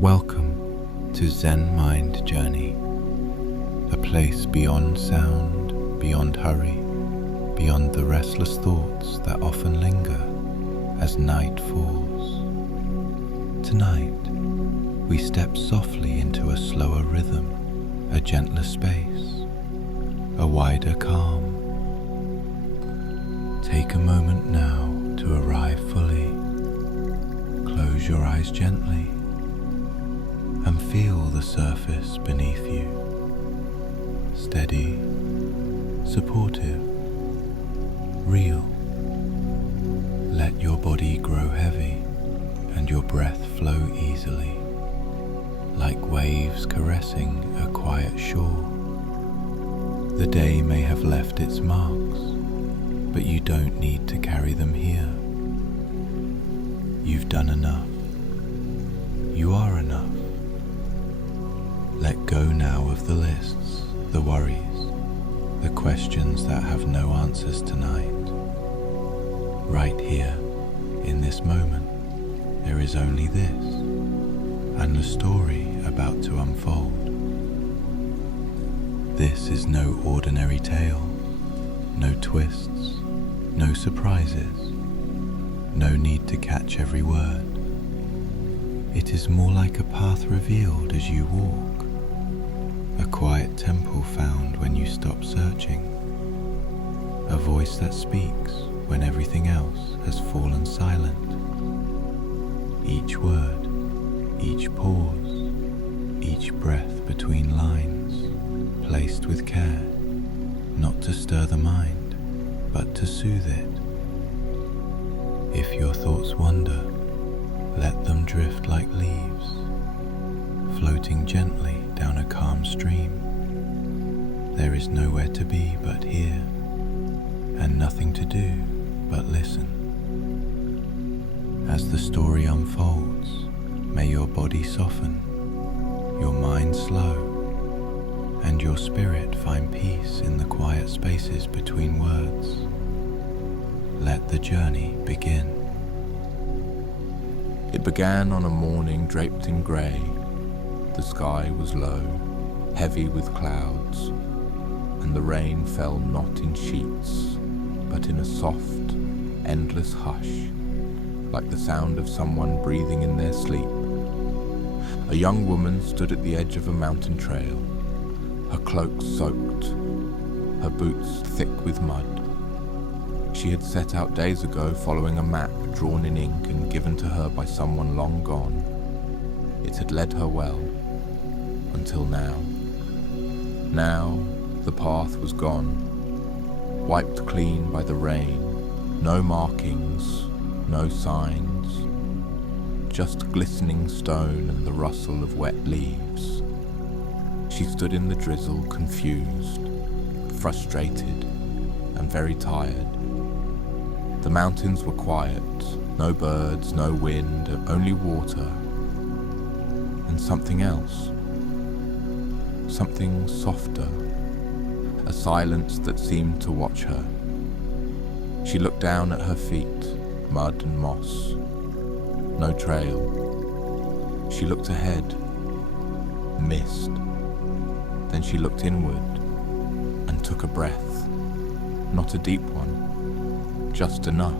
Welcome to Zen Mind Journey, a place beyond sound, beyond hurry, beyond the restless thoughts that often linger as night falls. Tonight, we step softly into a slower rhythm, a gentler space, a wider calm. Take a moment now to arrive fully. Close your eyes gently and feel the surface beneath you. Steady, supportive, real. Let your body grow heavy and your breath flow easily, like waves caressing a quiet shore. The day may have left its marks, but you don't need to carry them here. You've done enough. You are enough. Let go now of the lists, the worries, the questions that have no answers tonight. Right here, in this moment, there is only this, and the story about to unfold. This is no ordinary tale, no twists, no surprises, no need to catch every word. It is more like a path revealed as you walk, a quiet temple found when you stop searching, a voice that speaks when everything else has fallen silent. Each word, each pause, each breath between lines, placed with care, not to stir the mind, but to soothe it. If your thoughts wander, let them drift like leaves, floating gently down a calm stream. There is nowhere to be but here, and nothing to do but listen. As the story unfolds, may your body soften, your mind slow, and your spirit find peace in the quiet spaces between words. Let the journey begin. It began on a morning draped in grey. The sky was low, heavy with clouds, and the rain fell not in sheets, but in a soft, endless hush, like the sound of someone breathing in their sleep. A young woman stood at the edge of a mountain trail, her cloak soaked, her boots thick with mud. She had set out days ago following a map drawn in ink and given to her by someone long gone. It had led her well, until now. Now, the path was gone, wiped clean by the rain, no markings, no signs, just glistening stone and the rustle of wet leaves. She stood in the drizzle, confused, frustrated, and very tired. The mountains were quiet, no birds, no wind, only water, and something else, something softer, a silence that seemed to watch her. She looked down at her feet, mud and moss, no trail. She looked ahead, mist. Then she looked inward and took a breath, not a deep one, just enough.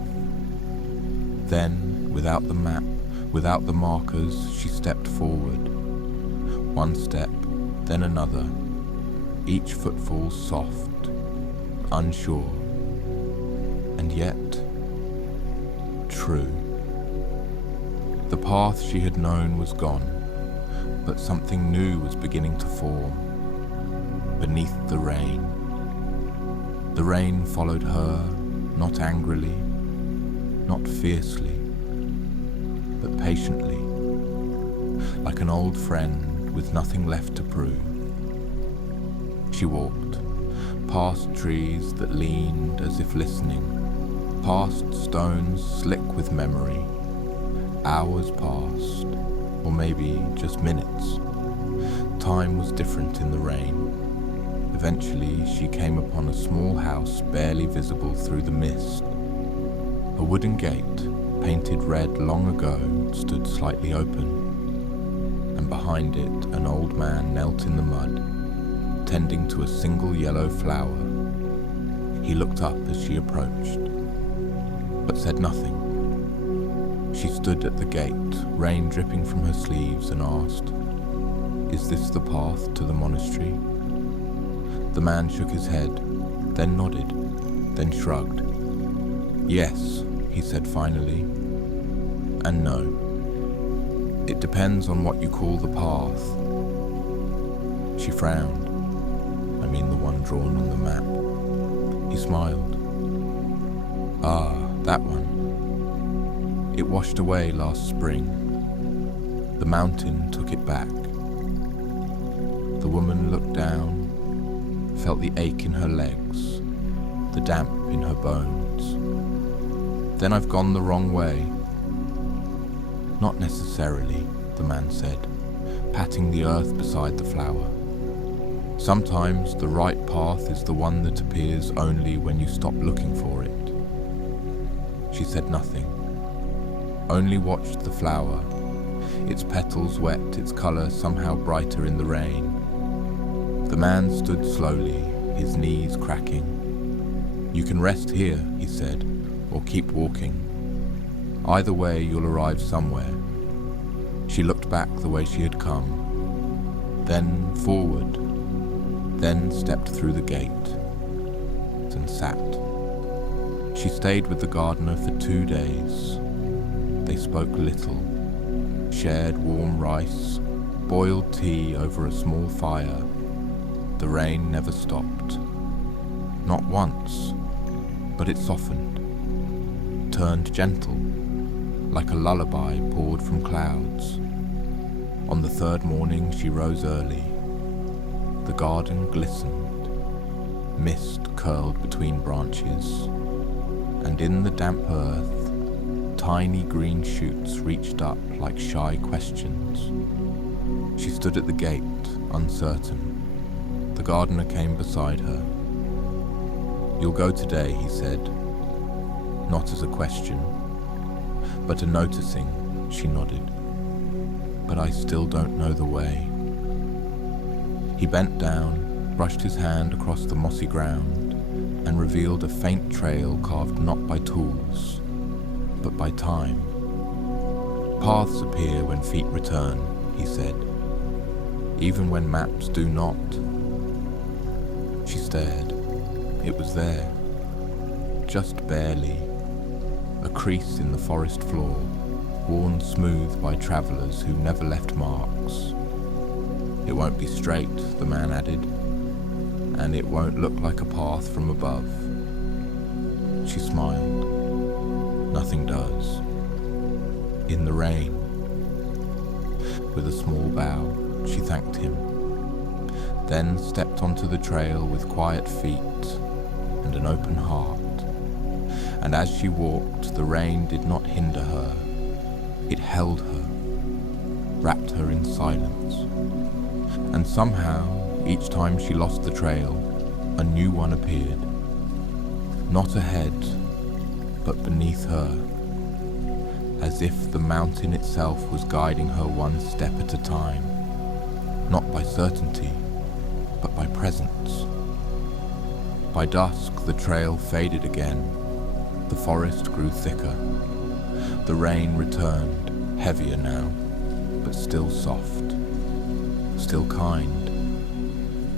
Then, without the map, without the markers, she stepped forward. One step, then another, each footfall soft, unsure, and yet true. The path she had known was gone, but something new was beginning to form, beneath the rain. The rain followed her, not angrily, not fiercely, but patiently, like an old friend with nothing left to prove. She walked, past trees that leaned as if listening, past stones slick with memory. Hours passed, or maybe just minutes. Time was different in the rain. Eventually, she came upon a small house barely visible through the mist. A wooden gate, painted red long ago, stood slightly open. and behind it an old man knelt in the mud, tending to a single yellow flower. He looked up as she approached, but said nothing. She stood at the gate, rain dripping from her sleeves, and asked, "Is this the path to the monastery?" The man shook his head, then nodded, then shrugged. "Yes," he said finally, "and no. It depends on what you call the path." She frowned. "I mean the one drawn on the map." He smiled. "Ah, that one. It washed away last spring. The mountain took it back." The woman looked down, felt the ache in her legs, the damp in her bones. "Then I've gone the wrong way." "Not necessarily," the man said, patting the earth beside the flower. "Sometimes the right path is the one that appears only when you stop looking for it." She said nothing, only watched the flower, its petals wet, its colour somehow brighter in the rain. The man stood slowly, his knees cracking. "You can rest here," he said, "or keep walking. Either way, you'll arrive somewhere." She looked back the way she had come, then forward, then stepped through the gate and sat. She stayed with the gardener for 2 days. They spoke little, shared warm rice, boiled tea over a small fire. The rain never stopped. Not once, but it softened, turned gentle, like a lullaby poured from clouds. On the 3rd morning she rose early. The garden glistened, mist curled between branches, and in the damp earth, tiny green shoots reached up like shy questions. She stood at the gate, uncertain. The gardener came beside her. "You'll go today," he said, not as a question, but a noticing. She nodded. "But I still don't know the way." He bent down, brushed his hand across the mossy ground, and revealed a faint trail carved not by tools, but by time. "Paths appear when feet return," he said, "even when maps do not." She stared. It was there, just barely, a crease in the forest floor, worn smooth by travellers who never left marks. "It won't be straight," the man added, "and it won't look like a path from above." She smiled. "Nothing does." In the rain. With a small bow, she thanked him, then stepped onto the trail with quiet feet and an open heart. And as she walked, the rain did not hinder her. It held her, wrapped her in silence. And somehow, each time she lost the trail, a new one appeared. Not ahead, but beneath her, as if the mountain itself was guiding her one step at a time, not by certainty, but by presence. By dusk, the trail faded again. The forest grew thicker. The rain returned, heavier now, but still soft, still kind.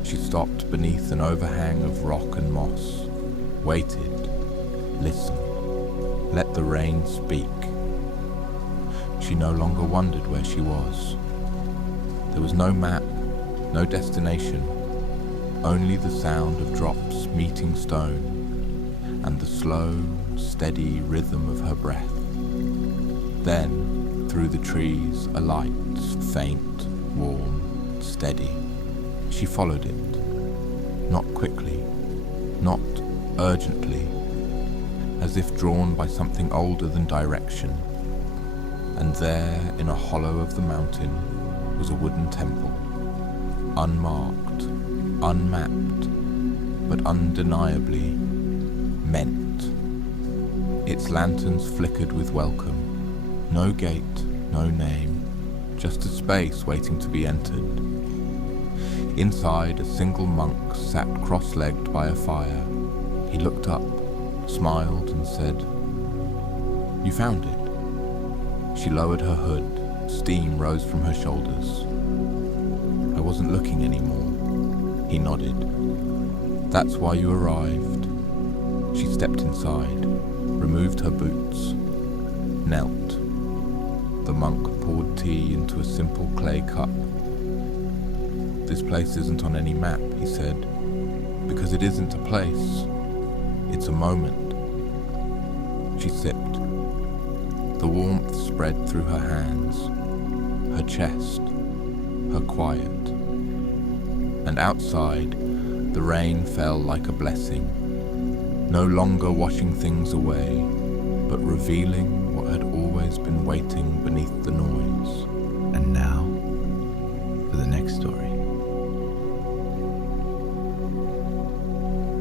She stopped beneath an overhang of rock and moss, waited, listened, let the rain speak. She no longer wondered where she was. There was no map, no destination, only the sound of drops meeting stone and the slow, steady rhythm of her breath. Then, through the trees, a light, faint, warm, steady. She followed it, not quickly, not urgently, as if drawn by something older than direction. And there, in a hollow of the mountain, was a wooden temple, unmarked, unmapped, but undeniably meant. Its lanterns flickered with welcome. No gate, no name, just a space waiting to be entered. Inside, a single monk sat cross-legged by a fire. He looked up, smiled and said, "You found it." She lowered her hood. Steam rose from her shoulders. "I wasn't looking anymore." He nodded. "That's why you arrived." She stepped inside, removed her boots, knelt. The monk poured tea into a simple clay cup. "This place isn't on any map," he said, "because it isn't a place. It's a moment." She sipped. The warmth spread through her hands, her chest, her quiet. And outside, the rain fell like a blessing, no longer washing things away, but revealing what had always been waiting beneath the noise. And now, for the next story.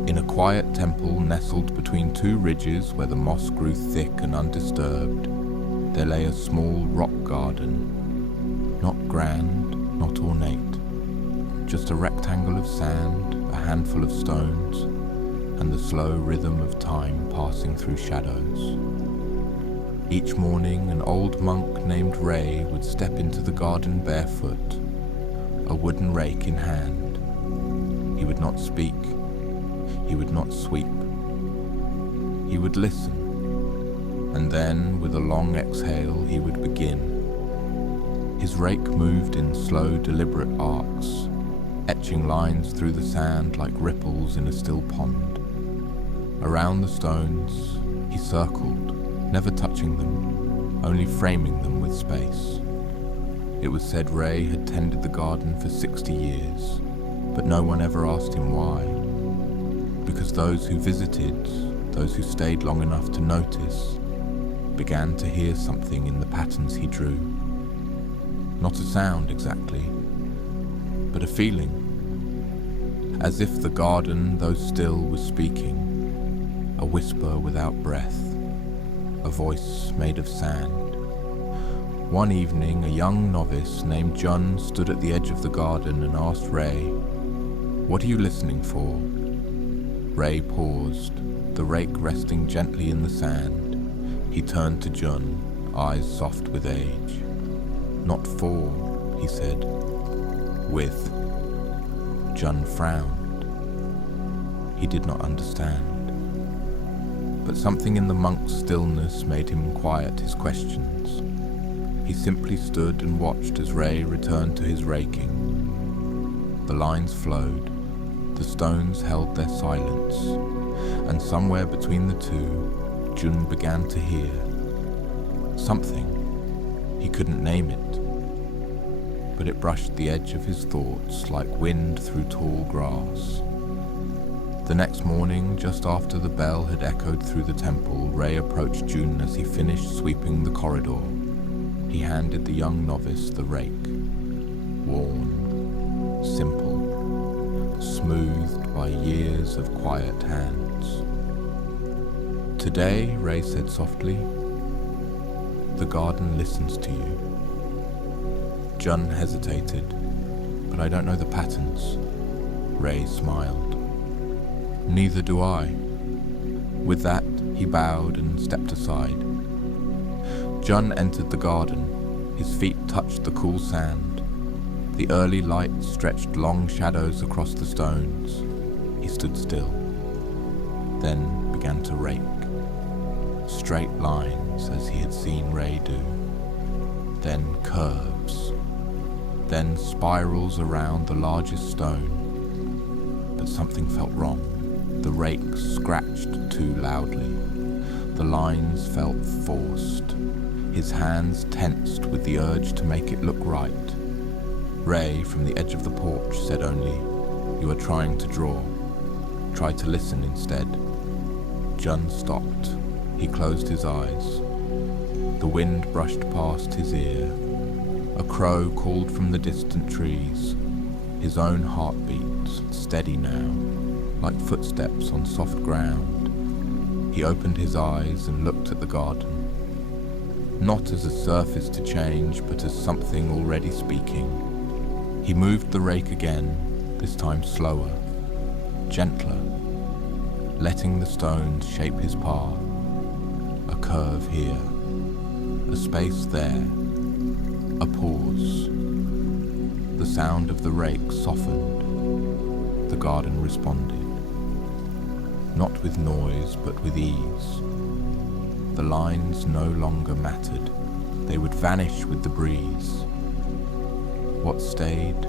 In a quiet temple nestled between two ridges where the moss grew thick and undisturbed, there lay a small rock garden. Not grand, not ornate, just a rectangle of sand, a handful of stones, and the slow rhythm of time passing through shadows. Each morning, an old monk named Ray would step into the garden barefoot, a wooden rake in hand. He would not speak. He would not sweep. He would listen, and then, with a long exhale, he would begin. His rake moved in slow, deliberate arcs, etching lines through the sand like ripples in a still pond. Around the stones, he circled, never touching them, only framing them with space. It was said Ray had tended the garden for 60 years, but no one ever asked him why. Because those who visited, those who stayed long enough to notice, began to hear something in the patterns he drew. Not a sound exactly, but a feeling, as if the garden, though still, was speaking, a whisper without breath, a voice made of sand. One evening, a young novice named Jun stood at the edge of the garden and asked Ray, "What are you listening for?" Ray paused, the rake resting gently in the sand. He turned to Jun, eyes soft with age. "Not for," he said. "With." Jun frowned. He did not understand. But something in the monk's stillness made him quiet his questions. He simply stood and watched as Ray returned to his raking. The lines flowed, the stones held their silence, and somewhere between the two, Jun began to hear something. He couldn't name it, but it brushed the edge of his thoughts like wind through tall grass. The next morning, just after the bell had echoed through the temple, Ray approached Jun as he finished sweeping the corridor. He handed the young novice the rake, worn, simple, smoothed by years of quiet hands. "Today," Ray said softly, "the garden listens to you." Jun hesitated, "But I don't know the patterns." Ray smiled. "Neither do I." With that, he bowed and stepped aside. Jun entered the garden. His feet touched the cool sand. The early light stretched long shadows across the stones. He stood still, then began to rake. Straight lines as he had seen Ray do, then curves, then spirals around the largest stone. But something felt wrong. The rake scratched too loudly. The lines felt forced. His hands tensed with the urge to make it look right. Ray, from the edge of the porch, said only, "You are trying to draw. Try to listen instead." Jun stopped. He closed his eyes. The wind brushed past his ear. A crow called from the distant trees. His own heartbeat, steady now, like footsteps on soft ground. He opened his eyes and looked at the garden. not as a surface to change, but as something already speaking. He moved the rake again, this time slower, gentler, letting the stones shape his path. A curve here, a space there, a pause. The sound of the rake softened. The garden responded, not with noise but with ease. The lines no longer mattered. They would vanish with the breeze. What stayed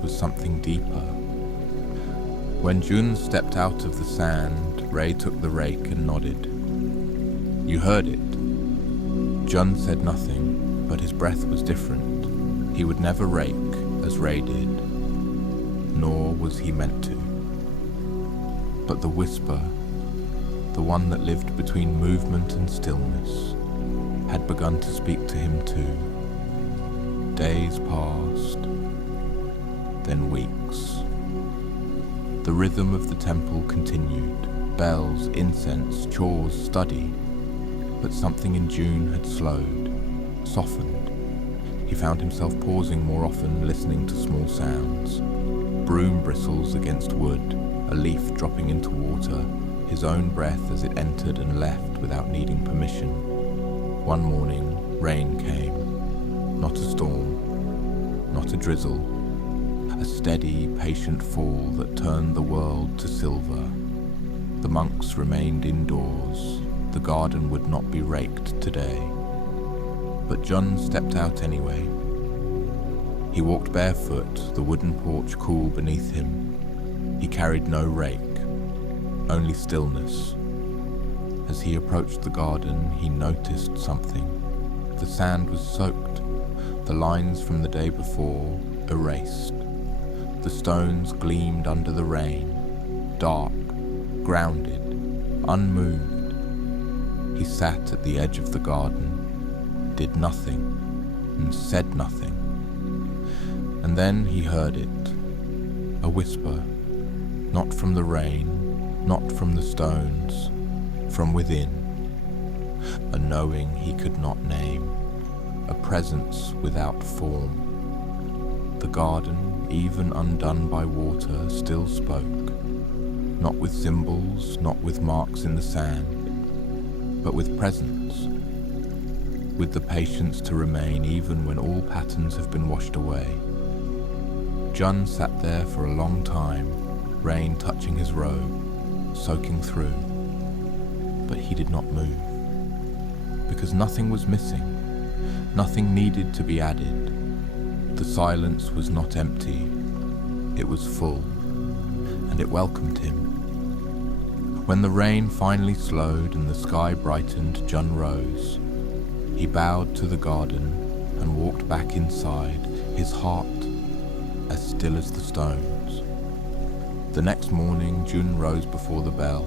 was something deeper. When Jun stepped out of the sand, Ray took the rake and nodded. You heard it. Jun said nothing, but his breath was different. He would never rake as Ray did, nor was he meant to. But the whisper, the one that lived between movement and stillness, had begun to speak to him too. Days passed, then weeks. The rhythm of the temple continued, bells, incense, chores, study. But something in June had slowed, softened. He found himself pausing more often, listening to small sounds. Broom bristles against wood, a leaf dropping into water, his own breath as it entered and left without needing permission. One morning, rain came. Not a storm, not a drizzle. A steady, patient fall that turned the world to silver. The monks remained indoors. The garden would not be raked today. But Jun stepped out anyway. He walked barefoot, the wooden porch cool beneath him. He carried no rake, only stillness. As he approached the garden, he noticed something. The sand was soaked, the lines from the day before erased. The stones gleamed under the rain, dark, grounded, unmoved. He sat at the edge of the garden, did nothing, and said nothing. And then he heard it, a whisper, not from the rain, not from the stones, from within. A knowing he could not name, a presence without form. The garden, even undone by water, still spoke, not with symbols, not with marks in the sand, but with presence, with the patience to remain even when all patterns have been washed away. Jun sat there for a long time, rain touching his robe, soaking through, but he did not move, because nothing was missing, nothing needed to be added. The silence was not empty, it was full, and it welcomed him. When the rain finally slowed and the sky brightened, Jun rose. He bowed to the garden and walked back inside, his heart as still as the stones. The next morning, Jun rose before the bell.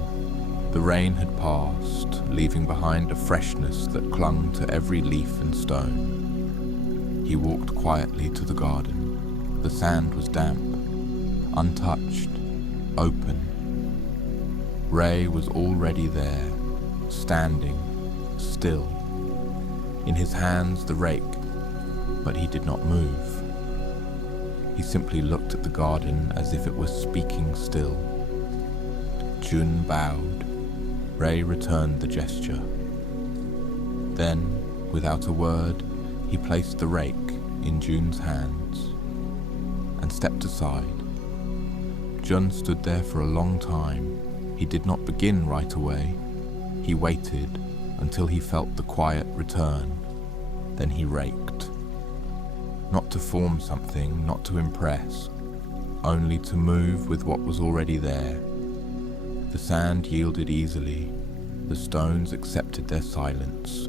The rain had passed, leaving behind a freshness that clung to every leaf and stone. He walked quietly to the garden. The sand was damp, untouched, open. Ray was already there, standing, still. In his hands the rake, but he did not move. He simply looked at the garden as if it was speaking still. Jun bowed. Ray returned the gesture. Then, without a word, he placed the rake in Jun's hands and stepped aside. Jun stood there for a long time. He did not begin right away. He waited until he felt the quiet return. Then he raked. Not to form something, not to impress, only to move with what was already there. The sand yielded easily. The stones accepted their silence.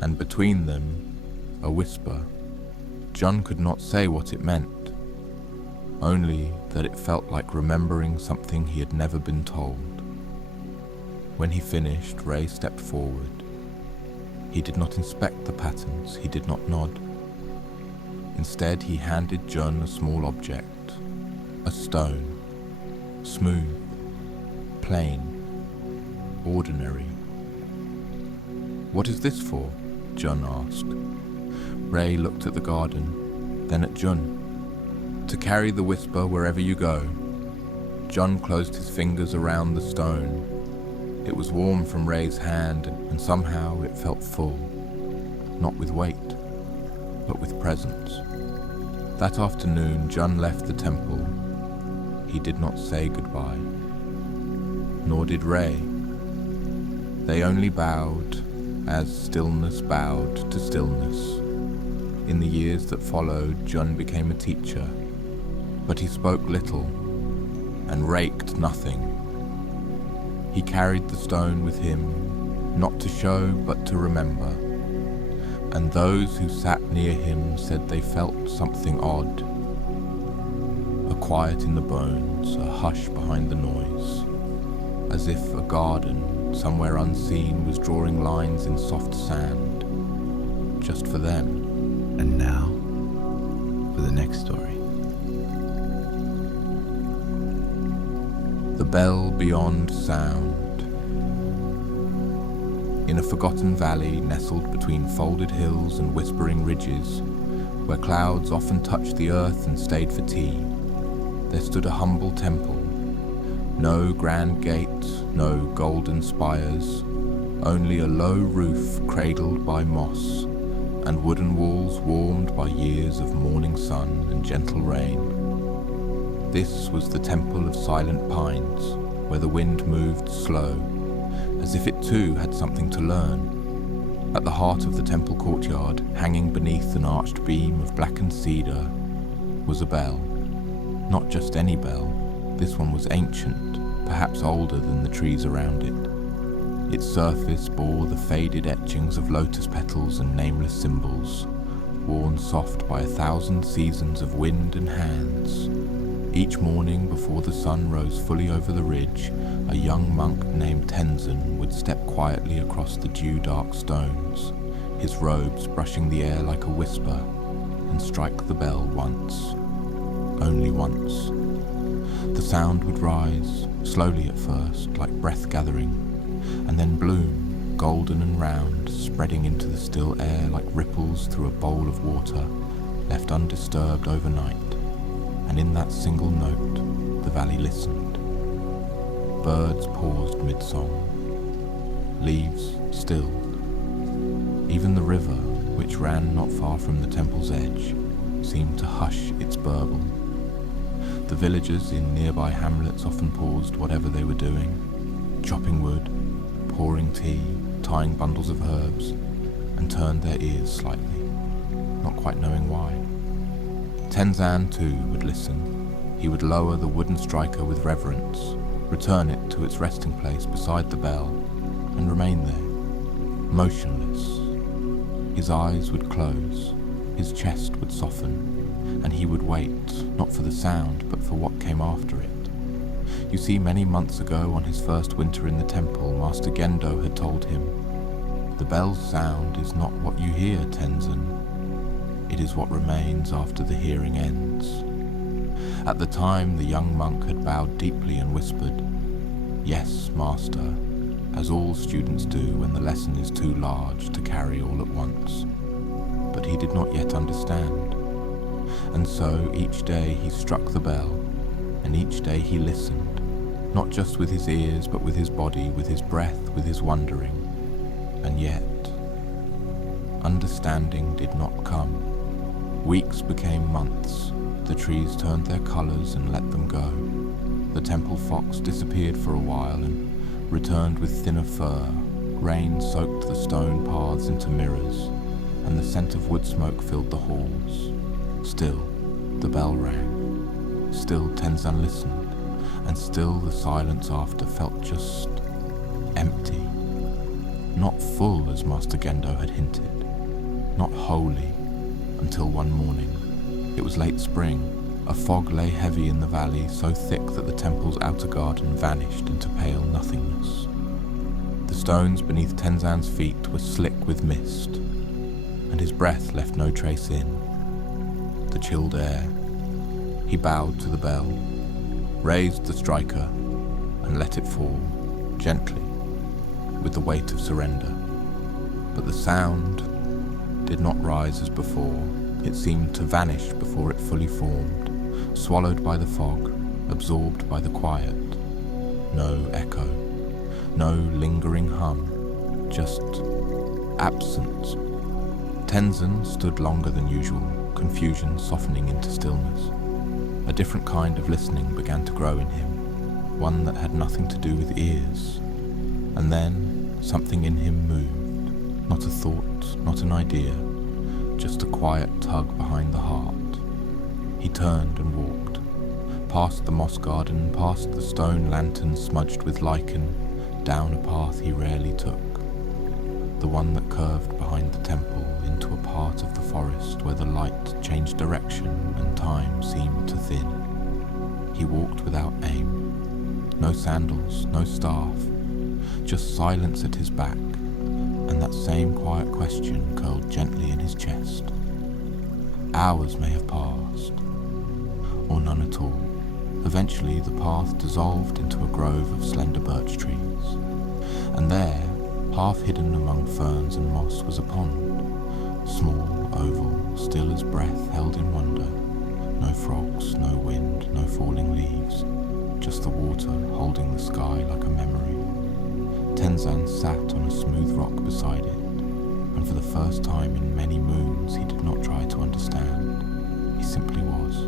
And between them, a whisper. Jun could not say what it meant, only that it felt like remembering something he had never been told. When he finished, Ray stepped forward. He did not inspect the patterns, he did not nod. Instead, he handed Jun a small object, a stone, smooth, plain, ordinary. "What is this for?" Jun asked. Ray looked at the garden, then at Jun. "To carry the whisper wherever you go." Jun closed his fingers around the stone. It was warm from Ray's hand, and somehow it felt full, not with weight, but with presence. That afternoon, Jun left the temple. He did not say goodbye, nor did Ray. They only bowed as stillness bowed to stillness. In the years that followed, Jun became a teacher, but he spoke little and raked nothing. He carried the stone with him, not to show but to remember, and those who sat near him said they felt something odd, a quiet in the bones, a hush behind the noise, as if a garden somewhere unseen was drawing lines in soft sand, just for them. And now, for the next story. The Bell Beyond Sound. In a forgotten valley nestled between folded hills and whispering ridges, where clouds often touched the earth and stayed for tea, there stood a humble temple. No grand gate, no golden spires, only a low roof cradled by moss, and wooden walls warmed by years of morning sun and gentle rain. This was the Temple of Silent Pines, where the wind moved slow, as if it too had something to learn. At the heart of the temple courtyard, hanging beneath an arched beam of blackened cedar, was a bell. Not just any bell, this one was ancient, perhaps older than the trees around it. Its surface bore the faded etchings of lotus petals and nameless symbols, worn soft by 1,000 seasons of wind and hands. Each morning before the sun rose fully over the ridge, a young monk named Tenzin would step quietly across the dew-dark stones, his robes brushing the air like a whisper, and strike the bell once. Only once. The sound would rise, slowly at first, like breath gathering, and then bloom, golden and round, spreading into the still air like ripples through a bowl of water, left undisturbed overnight. And in that single note, the valley listened. Birds paused mid-song. Leaves stilled. Even the river, which ran not far from the temple's edge, seemed to hush its burble. The villagers in nearby hamlets often paused whatever they were doing, chopping wood, pouring tea, tying bundles of herbs, and turned their ears slightly, not quite knowing why. Tenzin too would listen. He would lower the wooden striker with reverence, return it to its resting place beside the bell, and remain there, motionless. His eyes would close, his chest would soften, and he would wait, not for the sound, but for what came after it. You see, many months ago, on his first winter in the temple, Master Gendo had told him, "The bell's sound is not what you hear, Tenzin. It is what remains after the hearing ends." At the time, the young monk had bowed deeply and whispered, "Yes, Master," as all students do when the lesson is too large to carry all at once. But he did not yet understand. And so each day he struck the bell, and each day he listened, not just with his ears, but with his body, with his breath, with his wondering. And yet, understanding did not come. Weeks became months. The trees turned their colors and let them go. The temple fox disappeared for a while and returned with thinner fur. Rain soaked the stone paths into mirrors, and the scent of wood smoke filled the halls. Still, the bell rang. Still, Tenzin listened, and still the silence after felt just empty. Not full, as Master Gendo had hinted. Not wholly, until one morning. It was late spring. A fog lay heavy in the valley, so thick that the temple's outer garden vanished into pale nothingness. The stones beneath Tenzin's feet were slick with mist, and his breath left no trace in the chilled air. He bowed to the bell, raised the striker, and let it fall, gently, with the weight of surrender. But the sound did not rise as before. It seemed to vanish before it fully formed, swallowed by the fog, absorbed by the quiet. No echo, no lingering hum, just absence. Tenzin stood longer than usual, confusion softening into stillness. A different kind of listening began to grow in him, one that had nothing to do with ears. And then something in him moved, not a thought, not an idea, just a quiet tug behind the heart. He turned and walked, past the moss garden, past the stone lantern smudged with lichen, down a path he rarely took, the one that curved behind the temple into a part of the forest where the light changed direction and time seemed to thin. He walked without aim, no sandals, no staff, just silence at his back, and that same quiet question curled gently in his chest. Hours may have passed, or none at all. Eventually the path dissolved into a grove of slender birch trees, and there, half hidden among ferns and moss, was a pond, small, oval, still as breath held in wonder. No frogs, no wind, no falling leaves, just the water holding the sky like a memory. Tenzin sat on a smooth rock beside it, and for the first time in many moons he did not try to understand. He simply was.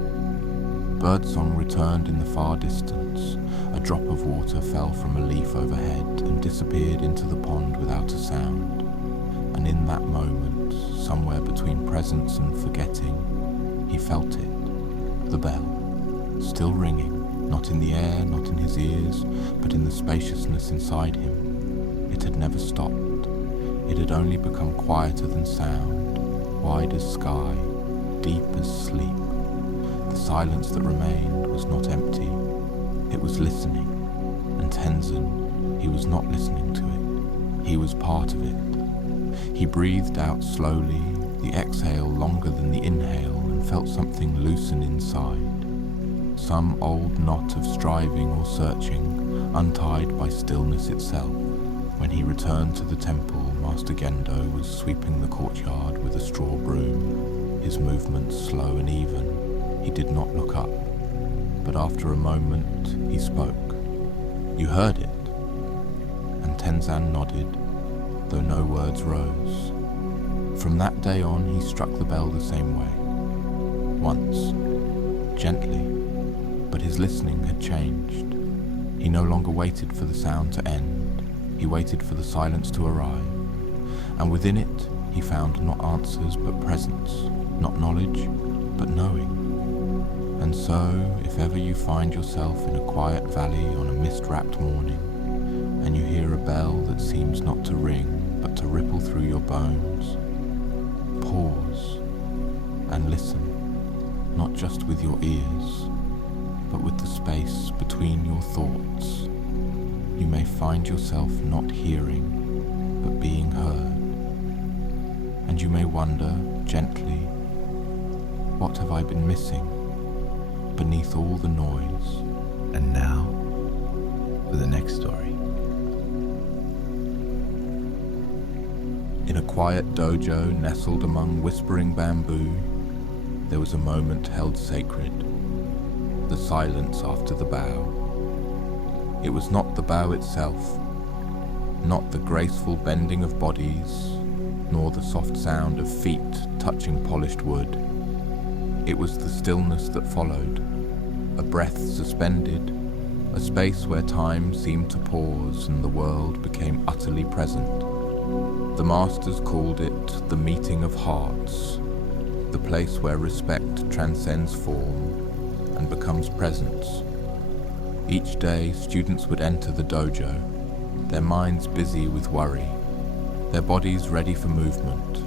Birdsong returned in the far distance. A drop of water fell from a leaf overhead and disappeared into the pond without a sound. And in that moment, somewhere between presence and forgetting, he felt it, the bell, still ringing, not in the air, not in his ears, but in the spaciousness inside him. It had never stopped. It had only become quieter than sound, wide as sky, deep as sleep. The silence that remained was not empty. It was listening, and Tenzin, he was not listening to it. He was part of it. He breathed out slowly, the exhale longer than the inhale, and felt something loosen inside. Some old knot of striving or searching, untied by stillness itself. When he returned to the temple, Master Gendo was sweeping the courtyard with a straw broom, his movements slow and even. He did not look up, but after a moment he spoke. "You heard it?" And Tenzin nodded, though no words rose. From that day on he struck the bell the same way. Once, gently, but his listening had changed. He no longer waited for the sound to end. He waited for the silence to arrive, and within it he found not answers but presence, not knowledge but knowing. And so, if ever you find yourself in a quiet valley on a mist-wrapped morning, and you hear a bell that seems not to ring but to ripple through your bones, pause and listen, not just with your ears, but with the space between your thoughts. You may find yourself not hearing, but being heard. And you may wonder, gently, what have I been missing beneath all the noise? And now, for the next story. In a quiet dojo nestled among whispering bamboo, there was a moment held sacred, the silence after the bow. It was not the bow itself, not the graceful bending of bodies, nor the soft sound of feet touching polished wood. It was the stillness that followed, a breath suspended, a space where time seemed to pause and the world became utterly present. The masters called it the meeting of hearts, the place where respect transcends form and becomes presence. Each day, students would enter the dojo, their minds busy with worry, their bodies ready for movement.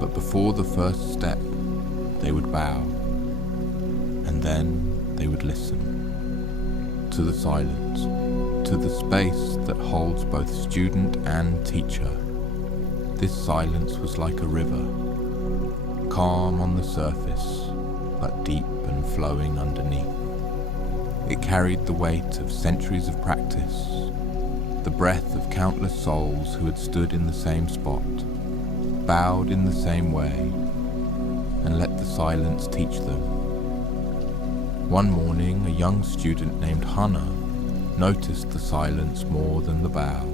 But before the first step, they would bow, and then they would listen to the silence, to the space that holds both student and teacher. This silence was like a river, calm on the surface, but deep and flowing underneath. It carried the weight of centuries of practice, the breath of countless souls who had stood in the same spot, bowed in the same way, and let the silence teach them. One morning, a young student named Hannah noticed the silence more than the bow.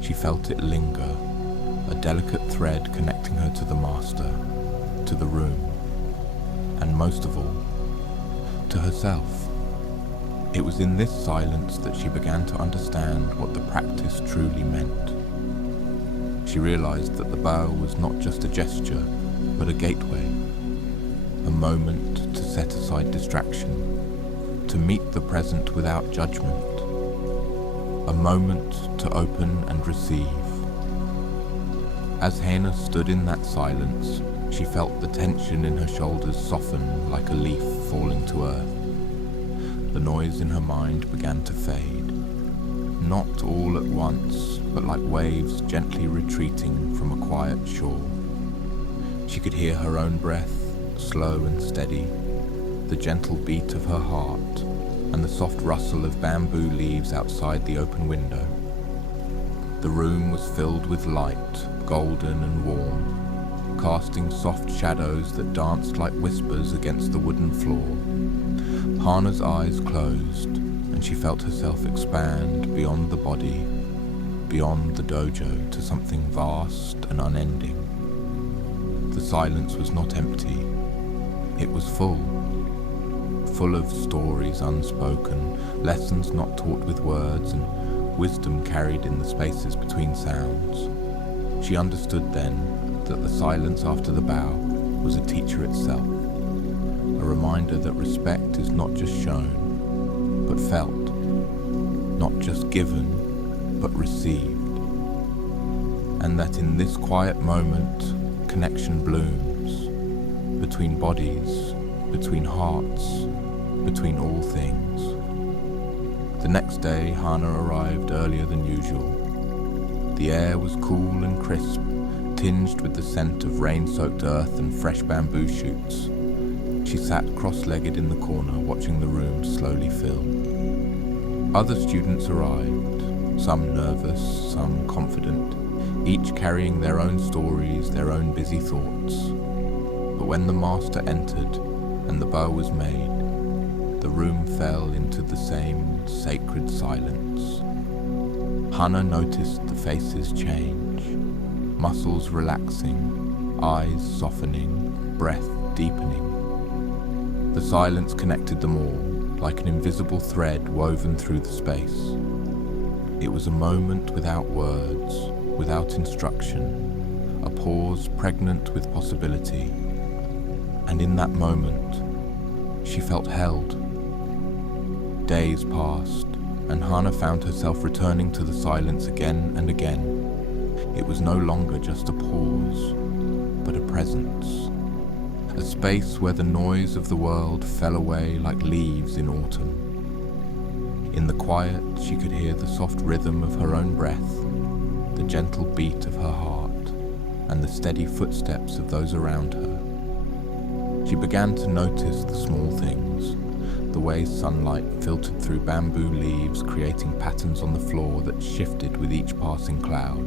She felt it linger, a delicate thread connecting her to the master, to the room, and most of all, to herself. It was in this silence that she began to understand what the practice truly meant. She realized that the bow was not just a gesture, but a gateway, a moment to set aside distraction, to meet the present without judgment, a moment to open and receive. As Hannah stood in that silence, she felt the tension in her shoulders soften like a leaf falling to earth. The noise in her mind began to fade, not all at once, but like waves gently retreating from a quiet shore. She could hear her own breath, slow and steady, the gentle beat of her heart, and the soft rustle of bamboo leaves outside the open window. The room was filled with light, golden and warm, casting soft shadows that danced like whispers against the wooden floor. Hannah's eyes closed, and she felt herself expand beyond the body, beyond the dojo, to something vast and unending. The silence was not empty. It was full of stories unspoken, lessons not taught with words, and wisdom carried in the spaces between sounds. She understood then that the silence after the bow was a teacher itself, a reminder that respect is not just shown, but felt, not just given, but received, and that in this quiet moment, connection blooms, between bodies, between hearts, between all things. The next day, Hannah arrived earlier than usual. The air was cool and crisp, tinged with the scent of rain-soaked earth and fresh bamboo shoots. She sat cross-legged in the corner, watching the room slowly fill. Other students arrived, some nervous, some confident, each carrying their own stories, their own busy thoughts. But when the master entered and the bow was made, the room fell into the same sacred silence. Hannah noticed the faces change, muscles relaxing, eyes softening, breath deepening. The silence connected them all, like an invisible thread woven through the space. It was a moment without words, without instruction, a pause pregnant with possibility. And in that moment, she felt held. Days passed, and Hannah found herself returning to the silence again and again. It was no longer just a pause, but a presence. A space where the noise of the world fell away like leaves in autumn. In the quiet, she could hear the soft rhythm of her own breath, the gentle beat of her heart, and the steady footsteps of those around her. She began to notice the small things, the way sunlight filtered through bamboo leaves, creating patterns on the floor that shifted with each passing cloud.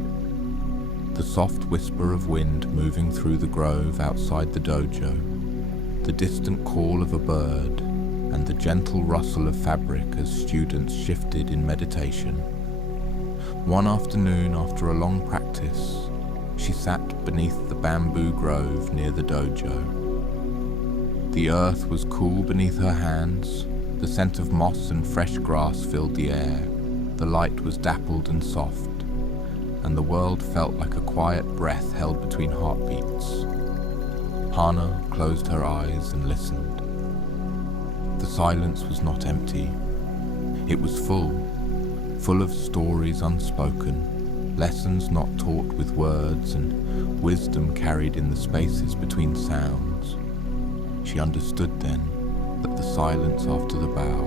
The soft whisper of wind moving through the grove outside the dojo, the distant call of a bird, and the gentle rustle of fabric as students shifted in meditation. One afternoon, after a long practice, she sat beneath the bamboo grove near the dojo. The earth was cool beneath her hands, the scent of moss and fresh grass filled the air, the light was dappled and soft, and the world felt like a quiet breath held between heartbeats. Hannah closed her eyes and listened. The silence was not empty. It was full of stories unspoken, lessons not taught with words, and wisdom carried in the spaces between sounds. She understood then that the silence after the bow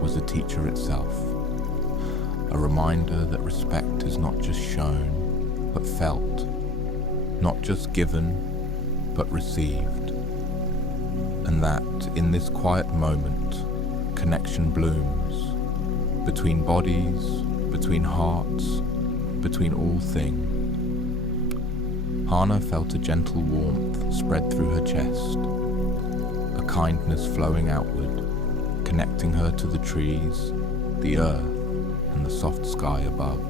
was a teacher itself, a reminder that respect is not just shown, but felt, not just given, but received, and that in this quiet moment, connection blooms, between bodies, between hearts, between all things. Hana felt a gentle warmth spread through her chest, a kindness flowing outward, connecting her to the trees, the earth, and the soft sky above.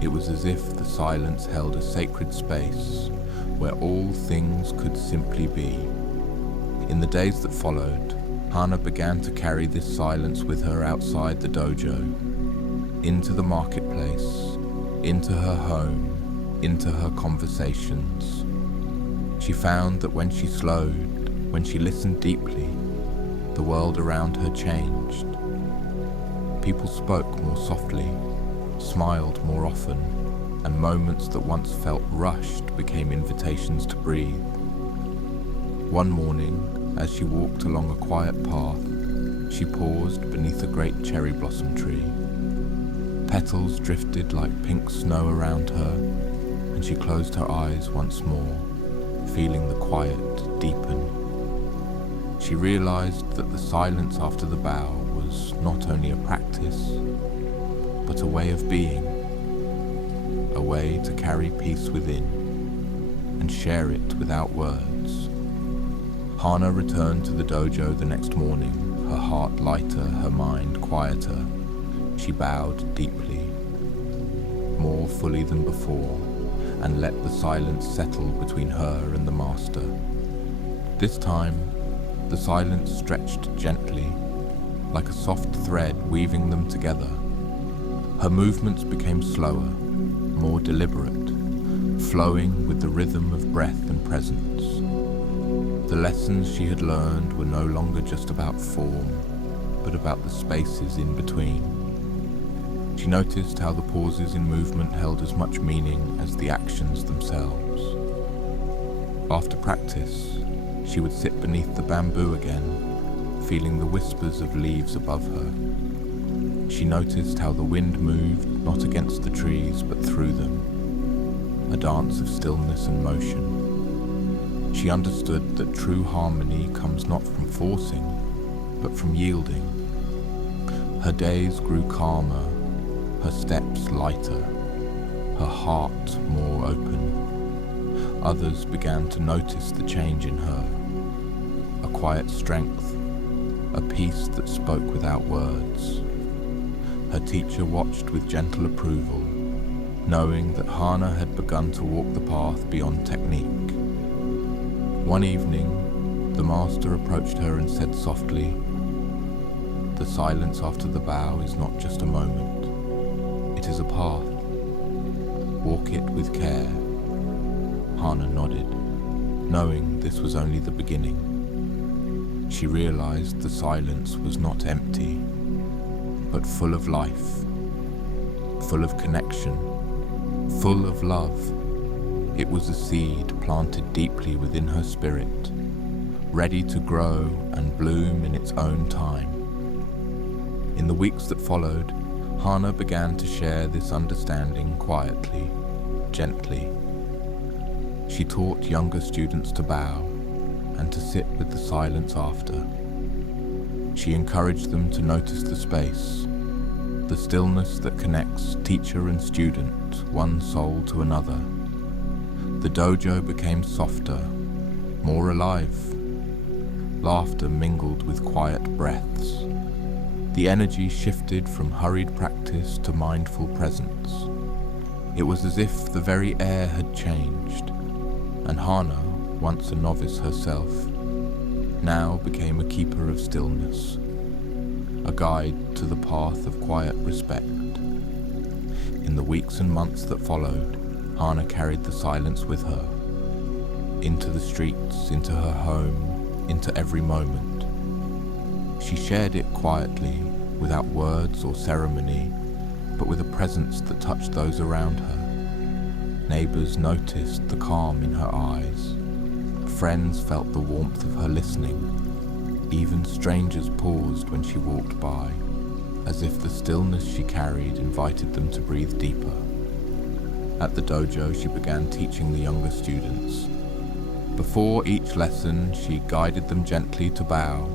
It was as if the silence held a sacred space where all things could simply be. In the days that followed, Hana began to carry this silence with her outside the dojo, into the marketplace, into her home, into her conversations. She found that when she slowed, when she listened deeply, the world around her changed. People spoke more softly, smiled more often, and moments that once felt rushed became invitations to breathe. One morning, as she walked along a quiet path, she paused beneath a great cherry blossom tree. Petals drifted like pink snow around her, and she closed her eyes once more, feeling the quiet deepen. She realized that the silence after the bough was not only a practice, but a way of being, a way to carry peace within and share it without words. Hana returned to the dojo the next morning, her heart lighter, her mind quieter. She bowed deeply, more fully than before, and let the silence settle between her and the master. This time, the silence stretched gently, like a soft thread weaving them together. Her movements became slower, more deliberate, flowing with the rhythm of breath and presence. The lessons she had learned were no longer just about form, but about the spaces in between. She noticed how the pauses in movement held as much meaning as the actions themselves. After practice, she would sit beneath the bamboo again, feeling the whispers of leaves above her. She noticed how the wind moved not against the trees but through them, a dance of stillness and motion. She understood that true harmony comes not from forcing, but from yielding. Her days grew calmer, her steps lighter, her heart more open. Others began to notice the change in her, a quiet strength, a peace that spoke without words. Her teacher watched with gentle approval, knowing that Hana had begun to walk the path beyond technique. One evening, the master approached her and said softly, "The silence after the bough is not just a moment. It is a path. Walk it with care." Hana nodded, knowing this was only the beginning. She realized the silence was not empty, but full of life, full of connection, full of love. It was a seed planted deeply within her spirit, ready to grow and bloom in its own time. In the weeks that followed, Hana began to share this understanding quietly, gently. She taught younger students to bow and to sit with the silence after. She encouraged them to notice the space, the stillness that connects teacher and student, one soul to another. The dojo became softer, more alive. Laughter mingled with quiet breaths. The energy shifted from hurried practice to mindful presence. It was as if the very air had changed, and Hana, once a novice herself, now became a keeper of stillness, a guide to the path of quiet respect. In the weeks and months that followed, Hana carried the silence with her, into the streets, into her home, into every moment. She shared it quietly, without words or ceremony, but with a presence that touched those around her. Neighbors noticed the calm in her eyes. Friends felt the warmth of her listening. Even strangers paused when she walked by, as if the stillness she carried invited them to breathe deeper. At the dojo, she began teaching the younger students. Before each lesson, she guided them gently to bow,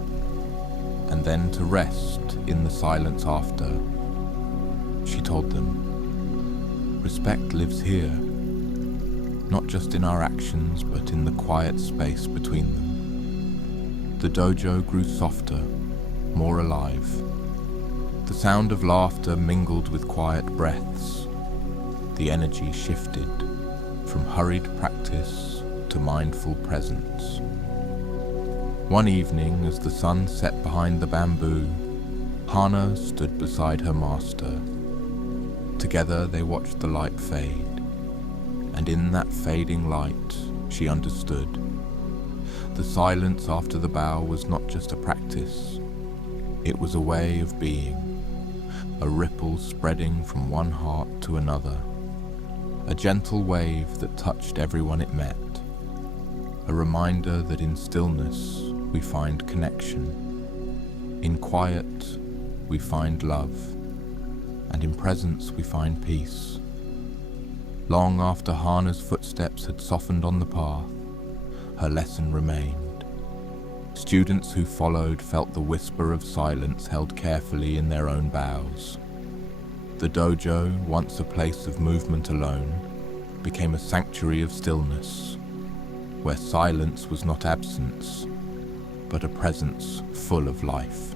and then to rest in the silence after. she told them. Respect lives here, not just in our actions, but in the quiet space between them. The dojo grew softer, more alive. The sound of laughter mingled with quiet breaths. The energy shifted from hurried practice to mindful presence. One evening, as the sun set behind the bamboo, Hana stood beside her master. Together they watched the light fade, and in that fading light she understood. The silence after the bow was not just a practice, it was a way of being, a ripple spreading from one heart to another, a gentle wave that touched everyone it met, a reminder that in stillness we find connection, in quiet we find love, and in presence we find peace. Long after Hana's footsteps had softened on the path, her lesson remained. Students who followed felt the whisper of silence held carefully in their own bows. The dojo, once a place of movement alone, became a sanctuary of stillness, where silence was not absence, but a presence full of life.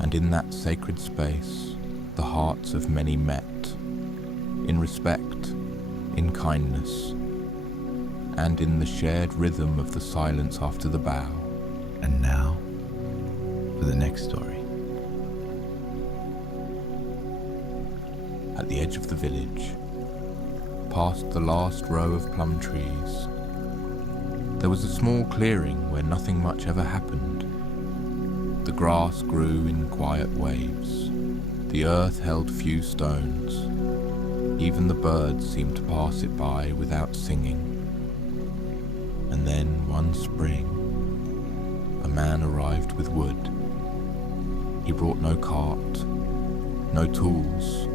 And in that sacred space, the hearts of many met, in respect, in kindness, and in the shared rhythm of the silence after the bow. And now, for the next story. At the edge of the village, past the last row of plum trees, there was a small clearing where nothing much ever happened. The grass grew in quiet waves. The earth held few stones. Even the birds seemed to pass it by without singing. And then one spring, a man arrived with wood. He brought no cart, no tools,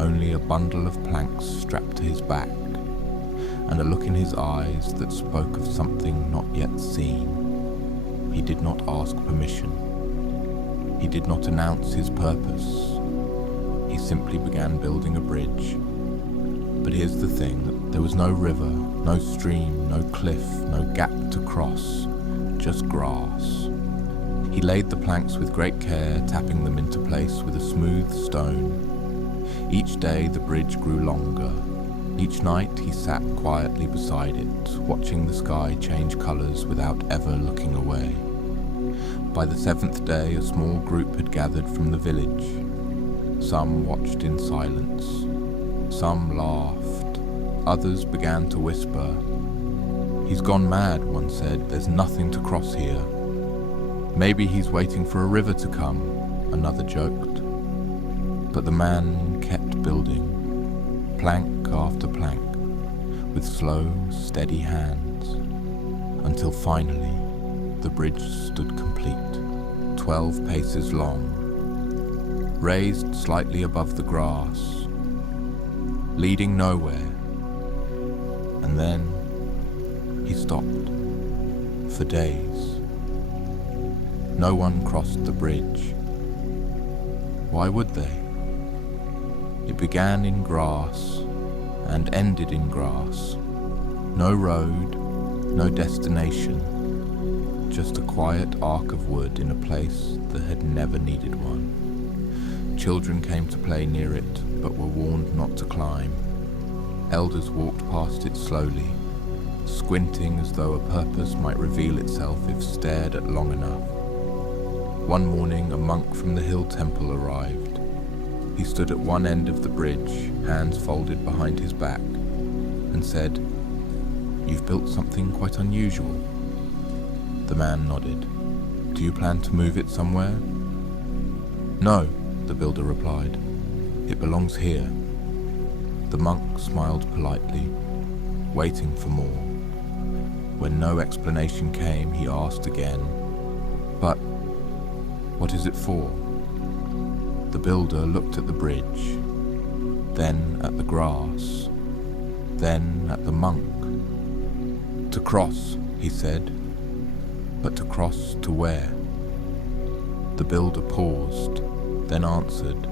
only a bundle of planks strapped to his back, and a look in his eyes that spoke of something not yet seen. He did not ask permission. He did not announce his purpose. He simply began building a bridge. But here's the thing, there was no river, no stream, no cliff, no gap to cross, just grass. He laid the planks with great care, tapping them into place with a smooth stone. Each day the bridge grew longer. Each night he sat quietly beside it, watching the sky change colours without ever looking away. By the 7th day, a small group had gathered from the village. Some watched in silence. Some laughed. Others began to whisper. "He's gone mad," one said. "There's nothing to cross here." "Maybe he's waiting for a river to come," another joked. But the man kept building, plank after plank, with slow, steady hands, until finally the bridge stood complete, 12 paces long, raised slightly above the grass, leading nowhere. And then he stopped, for days. No one crossed the bridge. Why would they? It began in grass and ended in grass. No road, no destination, just a quiet arc of wood in a place that had never needed one. Children came to play near it, but were warned not to climb. Elders walked past it slowly, squinting as though a purpose might reveal itself if stared at long enough. One morning, a monk from the hill temple arrived. He stood at one end of the bridge, hands folded behind his back, and said, "You've built something quite unusual." The man nodded. "Do you plan to move it somewhere?" "No," the builder replied. "It belongs here." The monk smiled politely, waiting for more. When no explanation came, he asked again, "But what is it for?" The builder looked at the bridge, then at the grass, then at the monk. "To cross," he said. "But to cross to where?" The builder paused, then answered,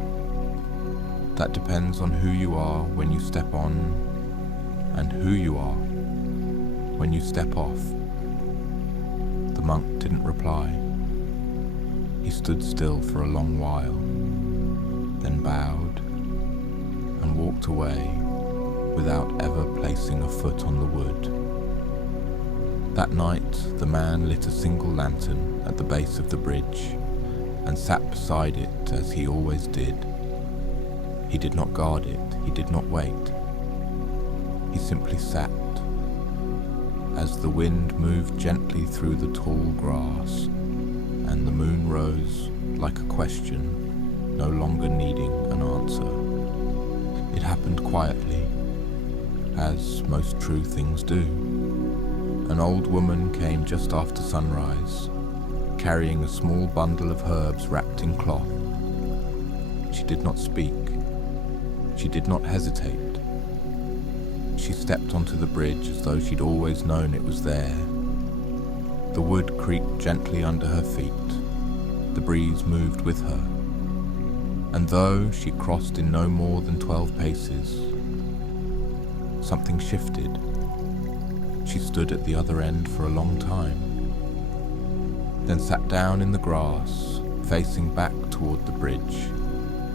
That depends on who you are when you step on, and who you are when you step off. The monk didn't reply. He stood still for a long while, then bowed and walked away without ever placing a foot on the wood. That night, the man lit a single lantern at the base of the bridge and sat beside it as he always did. He did not guard it, he did not wait. He simply sat. As the wind moved gently through the tall grass and the moon rose like a question, no longer needing an answer. It happened quietly, as most true things do. An old woman came just after sunrise, carrying a small bundle of herbs wrapped in cloth. She did not speak. She did not hesitate. She stepped onto the bridge as though she'd always known it was there. The wood creaked gently under her feet. The breeze moved with her. And though she crossed in no more than 12 paces, something shifted. She stood at the other end for a long time, then sat down in the grass, facing back toward the bridge,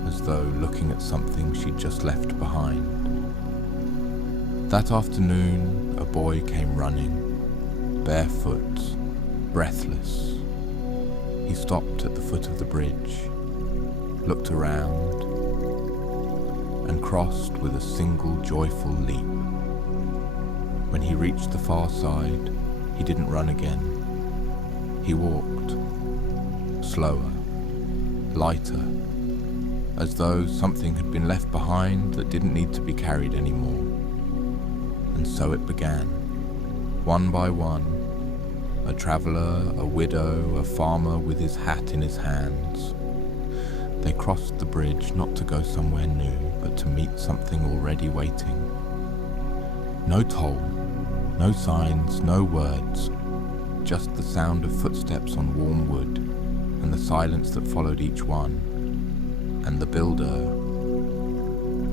as though looking at something she'd just left behind. That afternoon, a boy came running, barefoot, breathless. He stopped at the foot of the bridge, looked around, and crossed with a single joyful leap. When he reached the far side, he didn't run again. He walked, slower, lighter, as though something had been left behind that didn't need to be carried anymore. And so it began, one by one, a traveller, a widow, a farmer with his hat in his hands. They crossed the bridge not to go somewhere new, but to meet something already waiting. No toll, no signs, no words, just the sound of footsteps on warm wood, and the silence that followed each one. And the builder,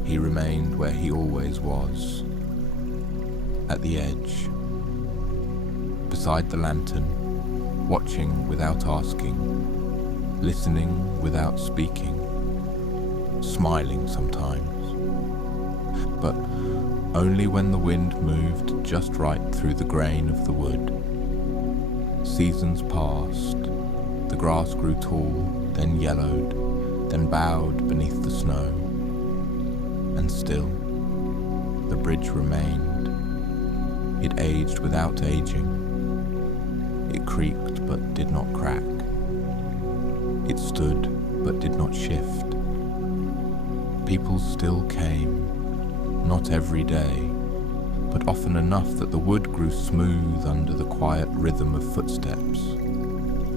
he remained where he always was, at the edge, beside the lantern, watching without asking, listening without speaking, smiling sometimes, but only when the wind moved just right through the grain of the wood. Seasons passed, the grass grew tall, then yellowed, then bowed beneath the snow, and still the bridge remained. It aged without aging. It creaked but did not crack. It stood but did not shift. People still came, not every day, but often enough that the wood grew smooth under the quiet rhythm of footsteps.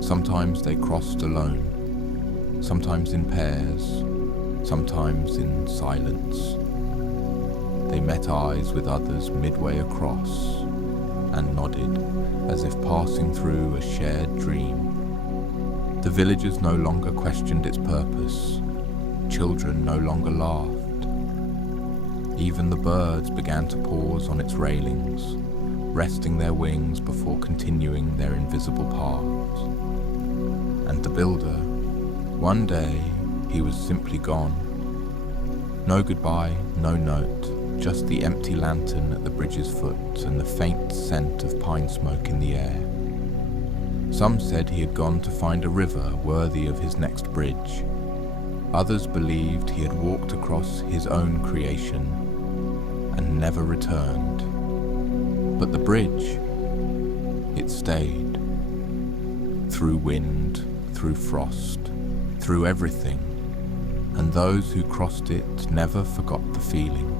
Sometimes they crossed alone, sometimes in pairs, sometimes in silence. They met eyes with others midway across and nodded as if passing through a shared dream. The villagers no longer questioned its purpose. Children no longer laughed. Even the birds began to pause on its railings, resting their wings before continuing their invisible paths. And the builder, one day, he was simply gone. No goodbye, no note, just the empty lantern at the bridge's foot and the faint scent of pine smoke in the air. Some said he had gone to find a river worthy of his next bridge. Others believed he had walked across his own creation and never returned. But the bridge, it stayed. Through wind, through frost, through everything. And those who crossed it never forgot the feeling,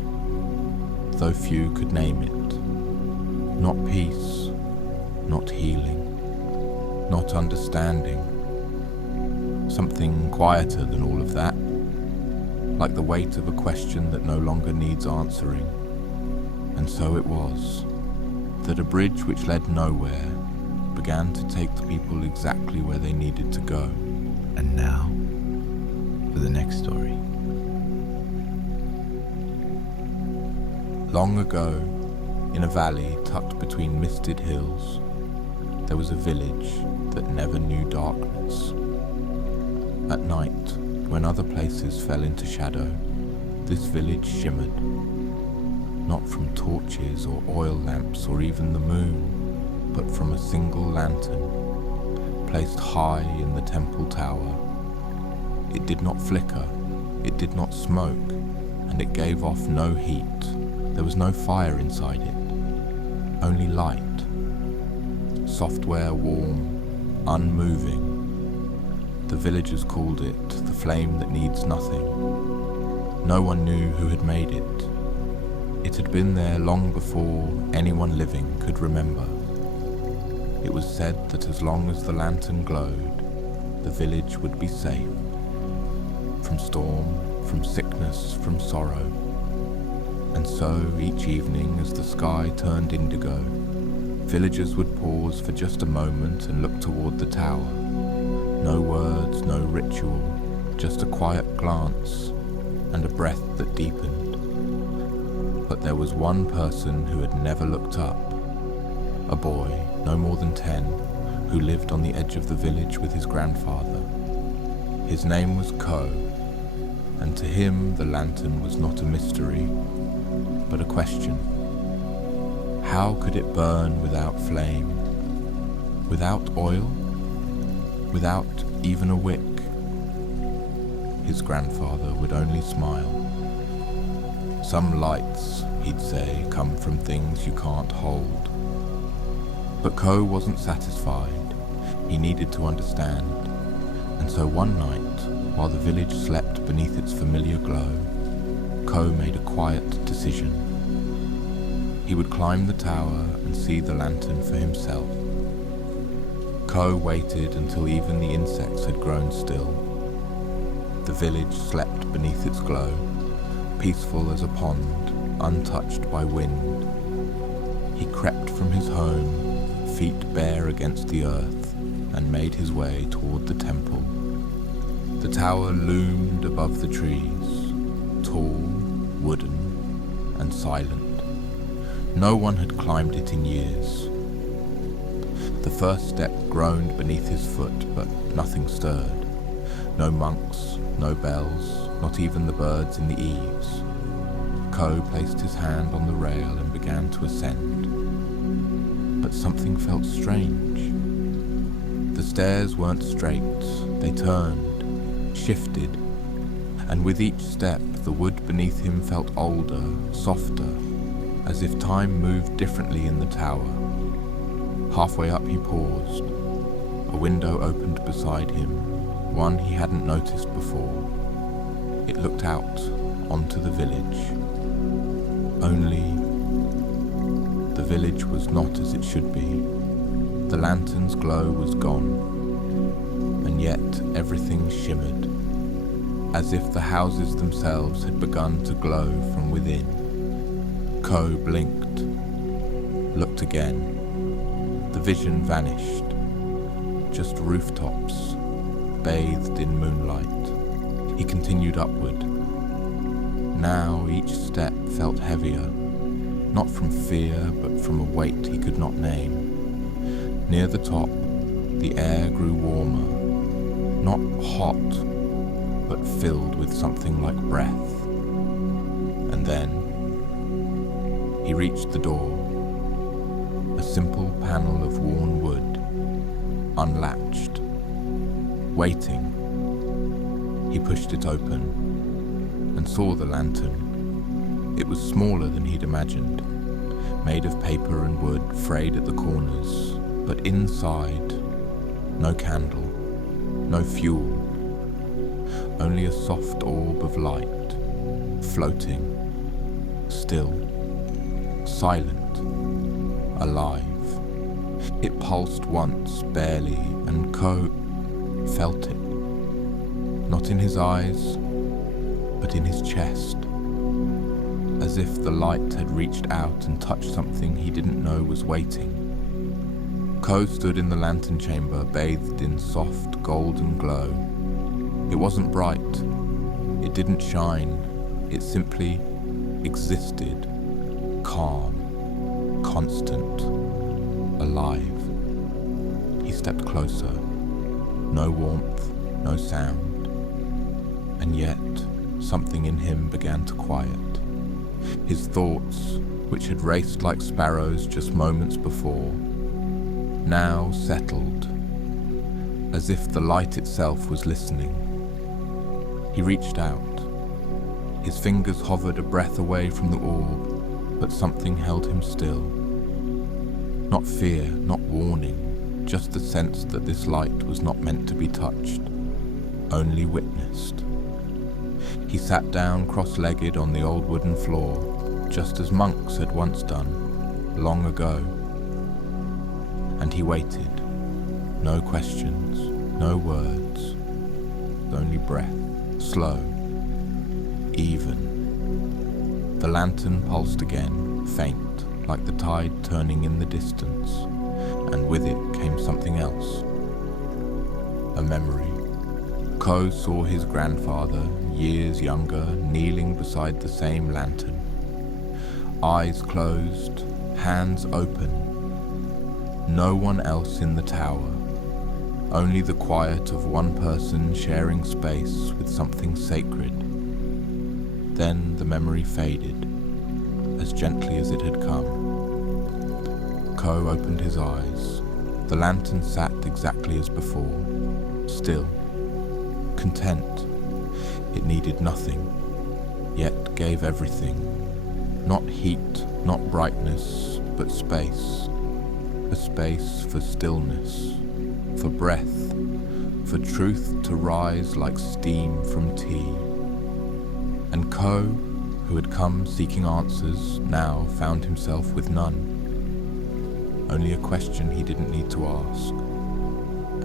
though few could name it. Not peace, not healing, not understanding. Something quieter than all of that, like the weight of a question that no longer needs answering. And so it was, that a bridge which led nowhere began to take the people exactly where they needed to go. And now, for the next story. Long ago, in a valley tucked between misted hills, there was a village that never knew darkness. At night, when other places fell into shadow, this village shimmered, not from torches or oil lamps or even the moon, but from a single lantern, placed high in the temple tower. It did not flicker, it did not smoke, and it gave off no heat. There was no fire inside it, only light. Software warm, unmoving. The villagers called it the flame that needs nothing. No one knew who had made it. It had been there long before anyone living could remember. It was said that as long as the lantern glowed, the village would be safe. From storm, from sickness, from sorrow. And so, each evening as the sky turned indigo, villagers would pause for just a moment and look toward the tower. No words, no ritual, just a quiet glance and a breath that deepened. But there was one person who had never looked up. A boy, no more than 10, who lived on the edge of the village with his grandfather. His name was Ko, and to him the lantern was not a mystery, but a question. How could it burn without flame? Without oil? Without even a wick? His grandfather would only smile. Some lights, he'd say, come from things you can't hold. But Ko wasn't satisfied. He needed to understand. And so one night, while the village slept beneath its familiar glow, Ko made a quiet decision. He would climb the tower and see the lantern for himself. Ko waited until even the insects had grown still. The village slept beneath its glow, peaceful as a pond, untouched by wind. He crept from his home, feet bare against the earth, and made his way toward the temple. The tower loomed above the trees, tall, wooden, and silent. No one had climbed it in years. The first step groaned beneath his foot, but nothing stirred. No monks, no bells, not even the birds in the eaves. Ko placed his hand on the rail and began to ascend. But something felt strange. The stairs weren't straight, they turned, shifted, and with each step the wood beneath him felt older, softer, as if time moved differently in the tower. Halfway up he paused. A window opened beside him, one he hadn't noticed before. It looked out onto the village. Only the village was not as it should be. The lantern's glow was gone, and yet everything shimmered, as if the houses themselves had begun to glow from within. Ko blinked, looked again. The vision vanished. Just rooftops, bathed in moonlight. He continued upward. Now each step felt heavier, not from fear, but from a weight he could not name. Near the top, the air grew warmer, not hot, but filled with something like breath. And then he reached the door, a simple panel of worn wood, unlatched, waiting. He pushed it open and saw the lantern. It was smaller than he'd imagined, made of paper and wood frayed at the corners, but inside, no candle, no fuel, only a soft orb of light, floating, still, silent, alive. It pulsed once, barely, and Ko felt it. Not in his eyes, but in his chest. As if the light had reached out and touched something he didn't know was waiting. Ko stood in the lantern chamber, bathed in soft, golden glow. It wasn't bright. It didn't shine. It simply existed, calm, constant, alive. He stepped closer. No warmth, no sound. And yet, something in him began to quiet. His thoughts, which had raced like sparrows just moments before, now settled, as if the light itself was listening. He reached out. His fingers hovered a breath away from the orb, but something held him still. Not fear, not warning, just the sense that this light was not meant to be touched, only witnessed. He sat down cross-legged on the old wooden floor, just as monks had once done, long ago. And he waited. No questions, no words, only breath, slow, even. The lantern pulsed again, faint, like the tide turning in the distance, and with it came something else. A memory. Ko saw his grandfather, years younger, kneeling beside the same lantern. Eyes closed, hands open. No one else in the tower. Only the quiet of one person sharing space with something sacred. Then the memory faded, as gently as it had come. Ko opened his eyes. The lantern sat exactly as before, still, content. It needed nothing, yet gave everything. Not heat, not brightness, but space. A space for stillness, for breath, for truth to rise like steam from tea. And Ko, who had come seeking answers, now found himself with none. Only a question he didn't need to ask,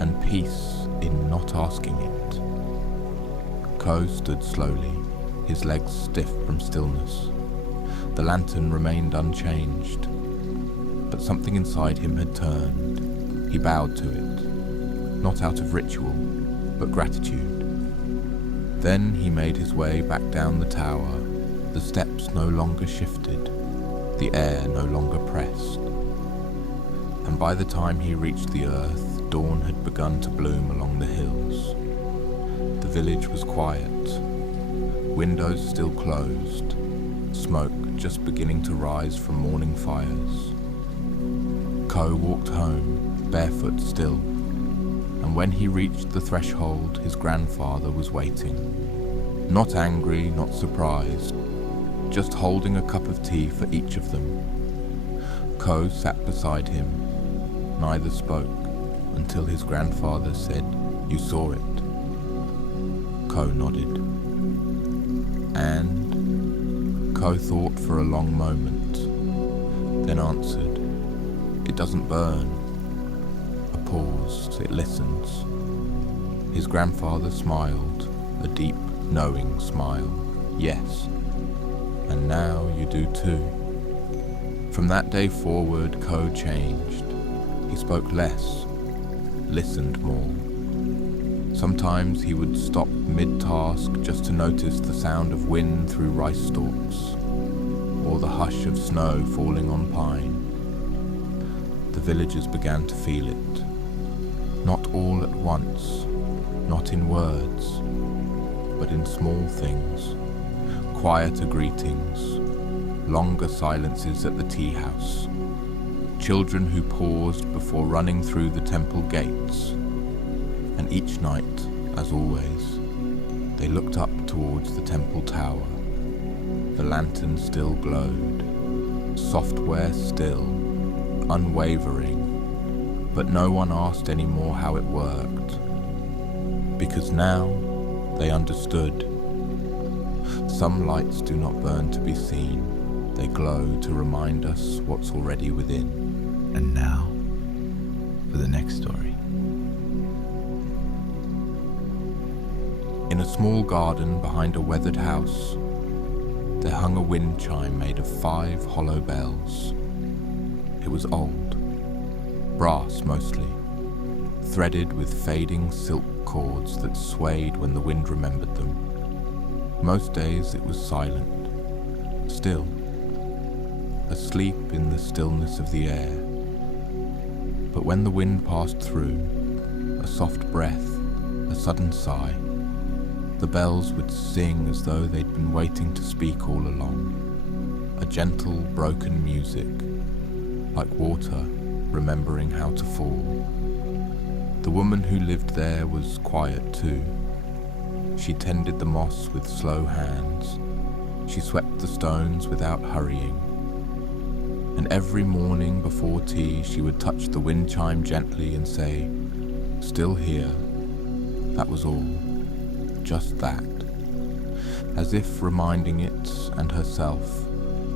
and peace in not asking it. Ko stood slowly, his legs stiff from stillness. The lantern remained unchanged, but something inside him had turned. He bowed to it, not out of ritual, but gratitude. Then he made his way back down the tower. The steps no longer shifted, the air no longer pressed. And by the time he reached the earth, dawn had begun to bloom along the hills. The village was quiet, windows still closed, smoke just beginning to rise from morning fires. Ko walked home, barefoot still, and when he reached the threshold, his grandfather was waiting. Not angry, not surprised, just holding a cup of tea for each of them. Ko sat beside him. Neither spoke until his grandfather said, "You saw it." Ko nodded. And Ko thought for a long moment, then answered, "It doesn't burn." A pause, it listens. His grandfather smiled, a deep, knowing smile. "Yes, and now you do too." From that day forward, Ko changed. He spoke less, listened more. Sometimes he would stop mid-task just to notice the sound of wind through rice stalks, or the hush of snow falling on pine. The villagers began to feel it. Not all at once, not in words, but in small things. Quieter greetings, longer silences at the tea house. Children who paused before running through the temple gates. And each night, as always, they looked up towards the temple tower. The lantern still glowed, software still, unwavering, but no one asked any more how it worked. Because now they understood. Some lights do not burn to be seen, they glow to remind us what's already within. And now, for the next story. In a small garden behind a weathered house, there hung a wind chime made of 5 hollow bells. It was old, brass mostly, threaded with fading silk cords that swayed when the wind remembered them. Most days it was silent, still, asleep in the stillness of the air. But when the wind passed through, a soft breath, a sudden sigh, the bells would sing as though they'd been waiting to speak all along. A gentle, broken music, like water remembering how to fall. The woman who lived there was quiet too. She tended the moss with slow hands. She swept the stones without hurrying. And every morning before tea she would touch the wind chime gently and say, "Still here." That was all. Just that. As if reminding it and herself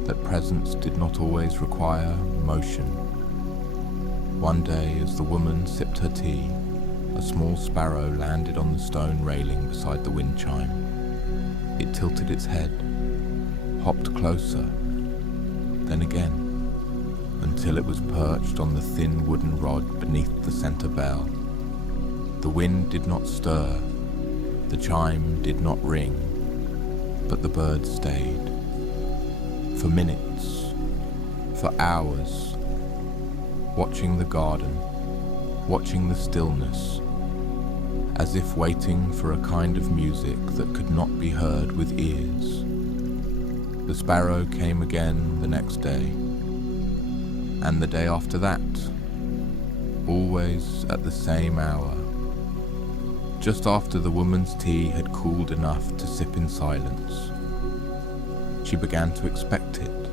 that presence did not always require motion. One day, as the woman sipped her tea, a small sparrow landed on the stone railing beside the wind chime. It tilted its head, hopped closer, then again, until it was perched on the thin wooden rod beneath the center bell. The wind did not stir, the chime did not ring, but the bird stayed. For minutes, for hours, watching the garden, watching the stillness, as if waiting for a kind of music that could not be heard with ears. The sparrow came again the next day, and the day after that, always at the same hour. Just after the woman's tea had cooled enough to sip in silence, she began to expect it,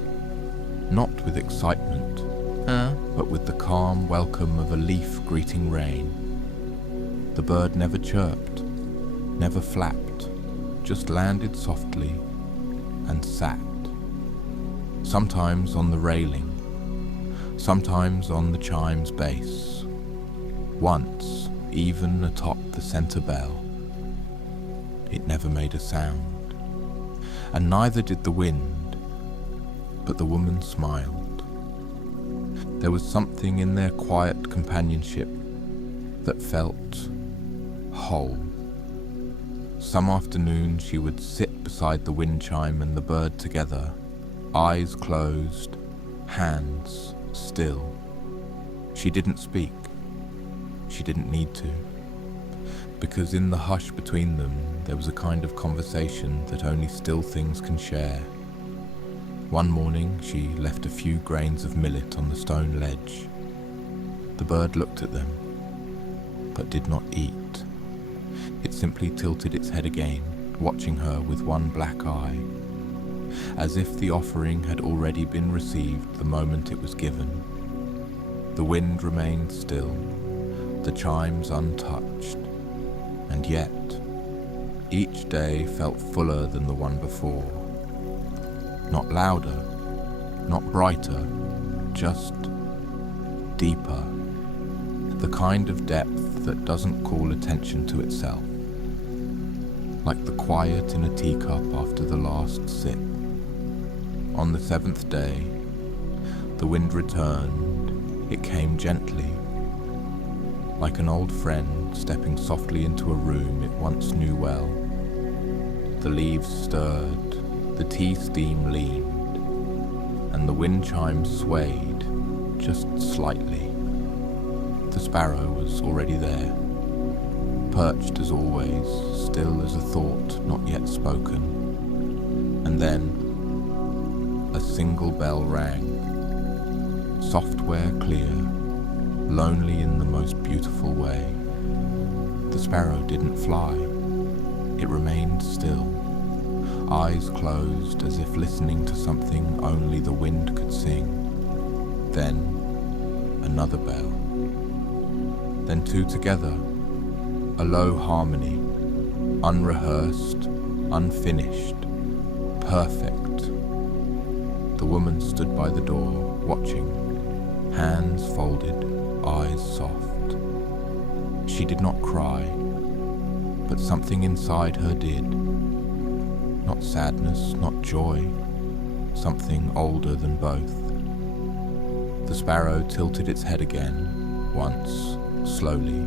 not with excitement, but with the calm welcome of a leaf greeting rain. The bird never chirped, never flapped, just landed softly and sat. Sometimes on the railing, sometimes on the chime's base, once even atop the center bell. It never made a sound, and neither did the wind, but the woman smiled. There was something in their quiet companionship that felt whole. Some afternoon she would sit beside the wind chime and the bird together, eyes closed, hands still. She didn't speak. She didn't need to, because in the hush between them there was a kind of conversation that only still things can share. One morning she left a few grains of millet on the stone ledge. The bird looked at them, but did not eat. It simply tilted its head again, watching her with one black eye, as if the offering had already been received the moment it was given. The wind remained still, the chimes untouched, and yet each day felt fuller than the one before. Not louder, not brighter, just deeper. The kind of depth that doesn't call attention to itself. Like the quiet in a teacup after the last sip. On the seventh day, the wind returned. It came gently, like an old friend stepping softly into a room it once knew well. The leaves stirred, the tea steam leaned, and the wind chimes swayed, just slightly. The sparrow was already there, perched as always, still as a thought not yet spoken. And then a single bell rang, software clear, lonely in the most beautiful way. The sparrow didn't fly, it remained still, eyes closed as if listening to something only the wind could sing. Then another bell. Then two together, a low harmony, unrehearsed, unfinished, perfect. The woman stood by the door, watching, hands folded, eyes soft. She did not cry, but something inside her did. Not sadness, not joy, something older than both. The sparrow tilted its head again, once, slowly,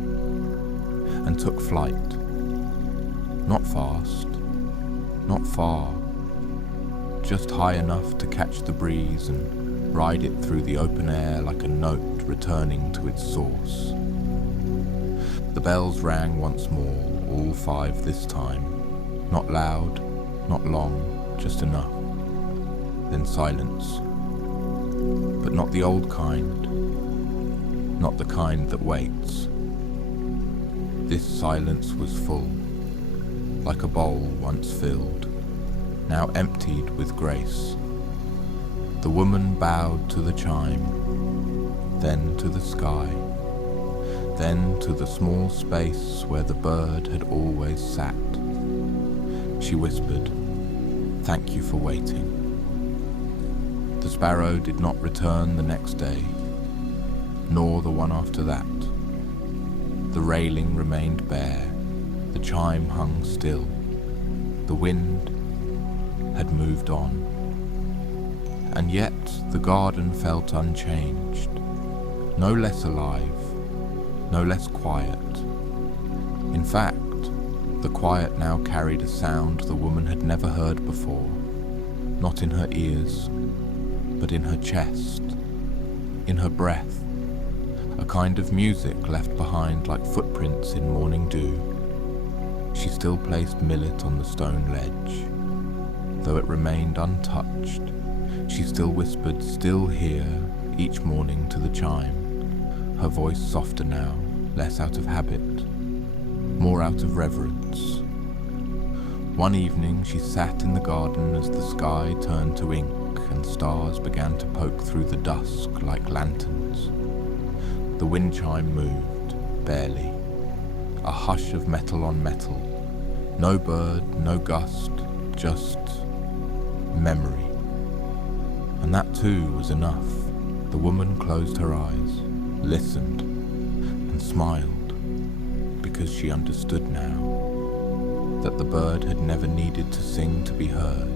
and took flight. Not fast, not far, just high enough to catch the breeze and ride it through the open air like a note returning to its source. The bells rang once more, all 5 this time. Not loud, not long, just enough. Then silence. But not the old kind. Not the kind that waits. This silence was full, like a bowl once filled, now emptied with grace. The woman bowed to the chime, then to the sky, then to the small space where the bird had always sat. She whispered, "Thank you for waiting." The sparrow did not return the next day, nor the one after that. The railing remained bare, the chime hung still, the wind had moved on. And yet the garden felt unchanged, no less alive, no less quiet. In fact, the quiet now carried a sound the woman had never heard before, not in her ears, but in her chest, in her breath, a kind of music left behind like footprints in morning dew. She still placed millet on the stone ledge. Though it remained untouched, she still whispered, "Still here," each morning to the chime, her voice softer now, less out of habit, more out of reverence. One evening she sat in the garden as the sky turned to ink and stars began to poke through the dusk like lanterns. The wind chime moved, barely, a hush of metal on metal. No bird, no gust, just memory. And that too was enough. The woman closed her eyes, listened, and smiled, because she understood now that the bird had never needed to sing to be heard,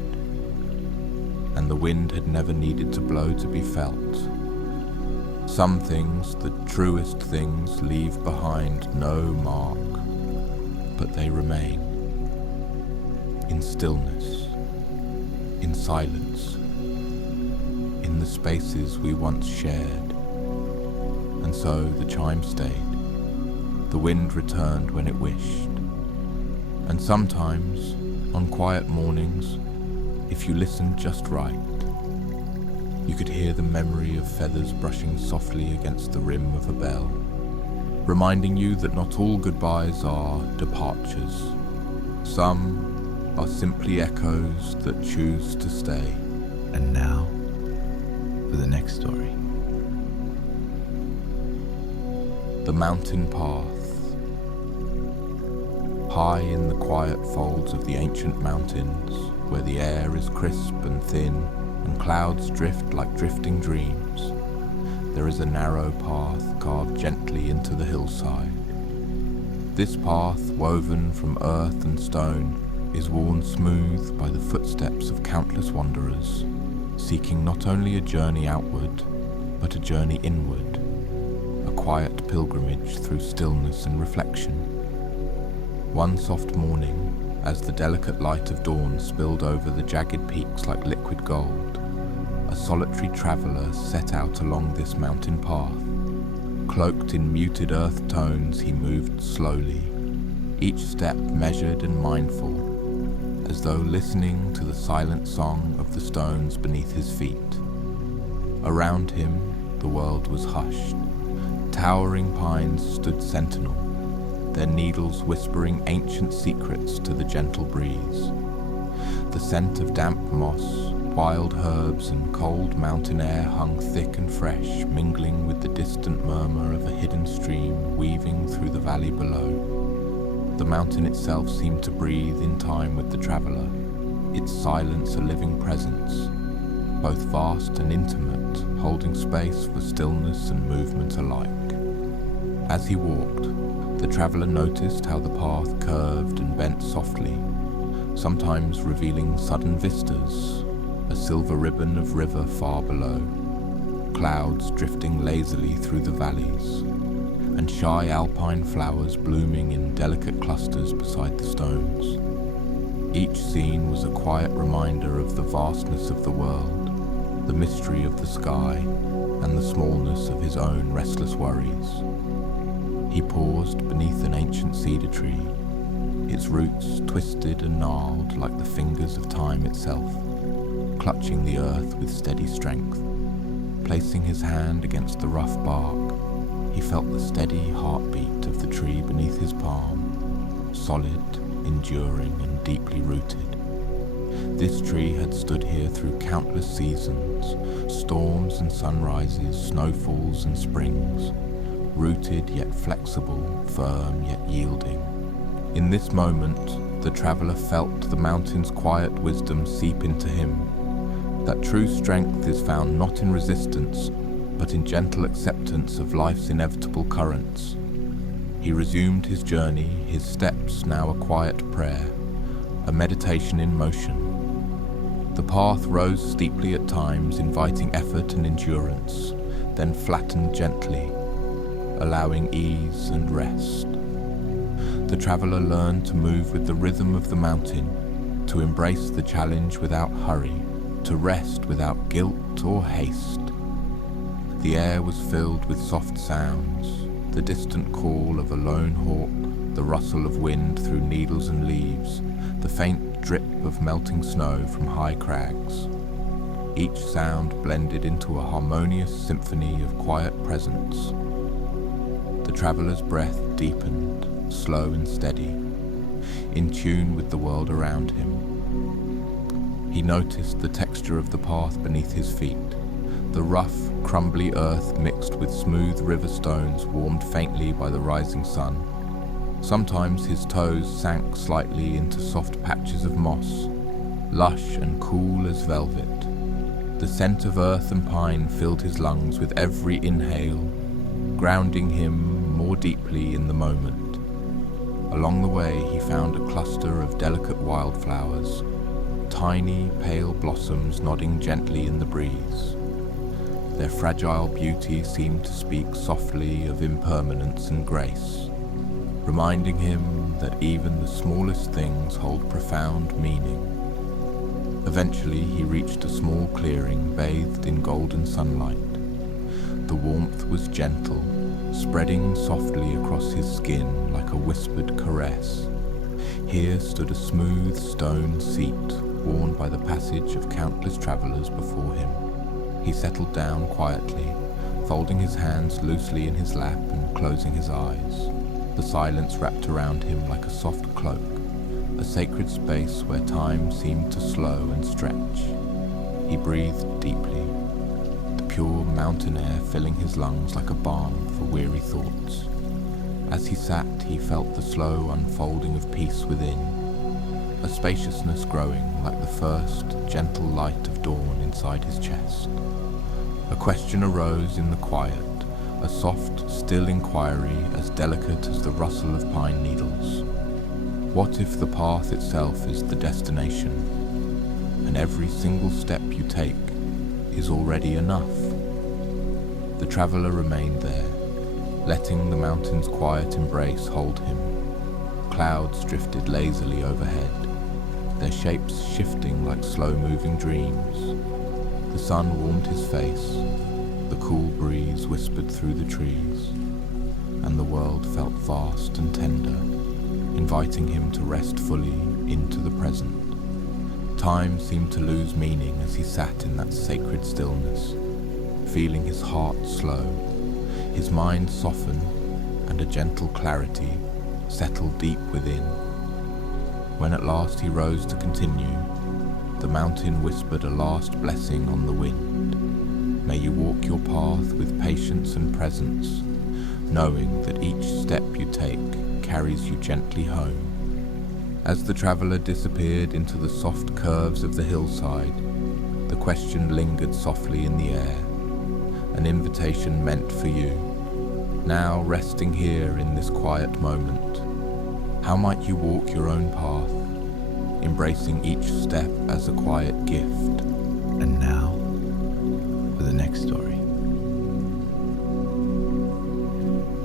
and the wind had never needed to blow to be felt. Some things, the truest things, leave behind no mark, but they remain in stillness, in silence, in the spaces we once shared. And so the chime stayed. The wind returned when it wished. And sometimes, on quiet mornings, if you listened just right, you could hear the memory of feathers brushing softly against the rim of a bell, reminding you that not all goodbyes are departures. Some are simply echoes that choose to stay. And now, for the next story. The mountain path. High in the quiet folds of the ancient mountains, where the air is crisp and thin and clouds drift like drifting dreams, there is a narrow path carved gently into the hillside. This path, woven from earth and stone, is worn smooth by the footsteps of countless wanderers, seeking not only a journey outward, but a journey inward, a quiet pilgrimage through stillness and reflection. One soft morning, as the delicate light of dawn spilled over the jagged peaks like liquid gold, a solitary traveller set out along this mountain path. Cloaked in muted earth tones, he moved slowly, each step measured and mindful, as though listening to the silent song of the stones beneath his feet. Around him, the world was hushed. Towering pines stood sentinel, their needles whispering ancient secrets to the gentle breeze. The scent of damp moss, wild herbs and cold mountain air hung thick and fresh, mingling with the distant murmur of a hidden stream weaving through the valley below. The mountain itself seemed to breathe in time with the traveller, its silence a living presence, both vast and intimate, holding space for stillness and movement alike. As he walked, the traveller noticed how the path curved and bent softly, sometimes revealing sudden vistas, a silver ribbon of river far below, clouds drifting lazily through the valleys, and shy alpine flowers blooming in delicate clusters beside the stones. Each scene was a quiet reminder of the vastness of the world, the mystery of the sky, and the smallness of his own restless worries. He paused beneath an ancient cedar tree, its roots twisted and gnarled like the fingers of time itself, clutching the earth with steady strength. Placing his hand against the rough bark, he felt the steady heartbeat of the tree beneath his palm, solid, enduring, and deeply rooted. This tree had stood here through countless seasons, storms and sunrises, snowfalls and springs, rooted yet flexible, firm yet yielding. In this moment, the traveller felt the mountain's quiet wisdom seep into him, that true strength is found not in resistance, but in gentle acceptance of life's inevitable currents. He resumed his journey, his steps now a quiet prayer, a meditation in motion. The path rose steeply at times, inviting effort and endurance, then flattened gently, allowing ease and rest. The traveller learned to move with the rhythm of the mountain, to embrace the challenge without hurry, to rest without guilt or haste. The air was filled with soft sounds, the distant call of a lone hawk, the rustle of wind through needles and leaves, the faint drip of melting snow from high crags. Each sound blended into a harmonious symphony of quiet presence. The traveller's breath deepened, slow and steady, in tune with the world around him. He noticed the texture of the path beneath his feet. The rough, crumbly earth mixed with smooth river stones warmed faintly by the rising sun. Sometimes his toes sank slightly into soft patches of moss, lush and cool as velvet. The scent of earth and pine filled his lungs with every inhale, grounding him more deeply in the moment. Along the way he found a cluster of delicate wildflowers, tiny, pale blossoms nodding gently in the breeze. Their fragile beauty seemed to speak softly of impermanence and grace, reminding him that even the smallest things hold profound meaning. Eventually he reached a small clearing bathed in golden sunlight. The warmth was gentle, spreading softly across his skin like a whispered caress. Here stood a smooth stone seat worn by the passage of countless travellers before him. He settled down quietly, folding his hands loosely in his lap and closing his eyes. The silence wrapped around him like a soft cloak, a sacred space where time seemed to slow and stretch. He breathed deeply, the pure mountain air filling his lungs like a balm for weary thoughts. As he sat, he felt the slow unfolding of peace within, a spaciousness growing like the first gentle light of dawn inside his chest. A question arose in the quiet, a soft, still inquiry as delicate as the rustle of pine needles. What if the path itself is the destination, and every single step you take is already enough? The traveller remained there, letting the mountain's quiet embrace hold him. Clouds drifted lazily overhead, their shapes shifting like slow-moving dreams. The sun warmed his face, the cool breeze whispered through the trees, and the world felt vast and tender, inviting him to rest fully into the present. Time seemed to lose meaning as he sat in that sacred stillness, feeling his heart slow, his mind soften, and a gentle clarity settle deep within. When at last he rose to continue, the mountain whispered a last blessing on the wind. May you walk your path with patience and presence, knowing that each step you take carries you gently home. As the traveller disappeared into the soft curves of the hillside, the question lingered softly in the air, an invitation meant for you. Now resting here in this quiet moment, how might you walk your own path, embracing each step as a quiet gift? And now, for the next story.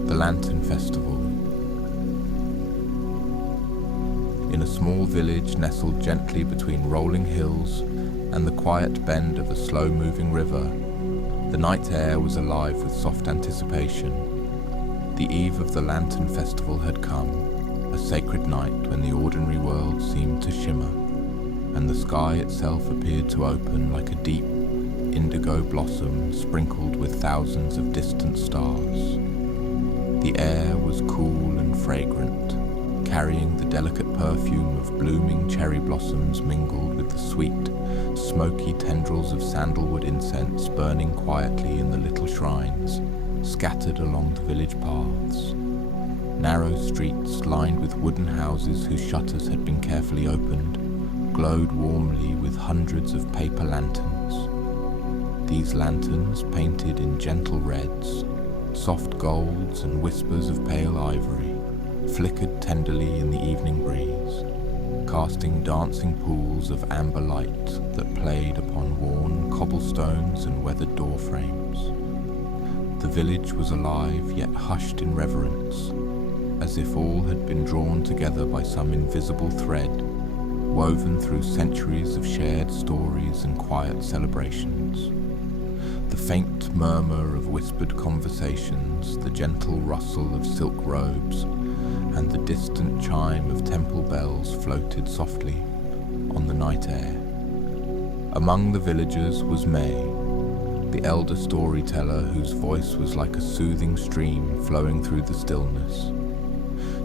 The Lantern Festival. In a small village nestled gently between rolling hills, and the quiet bend of a slow-moving river, the night air was alive with soft anticipation. The eve of the Lantern Festival had come, a sacred night when the ordinary world seemed to shimmer, and the sky itself appeared to open like a deep, indigo blossom sprinkled with thousands of distant stars. The air was cool and fragrant, carrying the delicate perfume of blooming cherry blossoms mingled with the sweet, smoky tendrils of sandalwood incense burning quietly in the little shrines scattered along the village paths. Narrow streets lined with wooden houses whose shutters had been carefully opened glowed warmly with hundreds of paper lanterns. These lanterns, painted in gentle reds, soft golds and whispers of pale ivory, flickered tenderly in the evening breeze, casting dancing pools of amber light that played upon worn cobblestones and weathered door frames. The village was alive yet hushed in reverence, as if all had been drawn together by some invisible thread, woven through centuries of shared stories and quiet celebrations. The faint murmur of whispered conversations, the gentle rustle of silk robes, and the distant chime of temple bells floated softly on the night air. Among the villagers was May, the elder storyteller whose voice was like a soothing stream flowing through the stillness.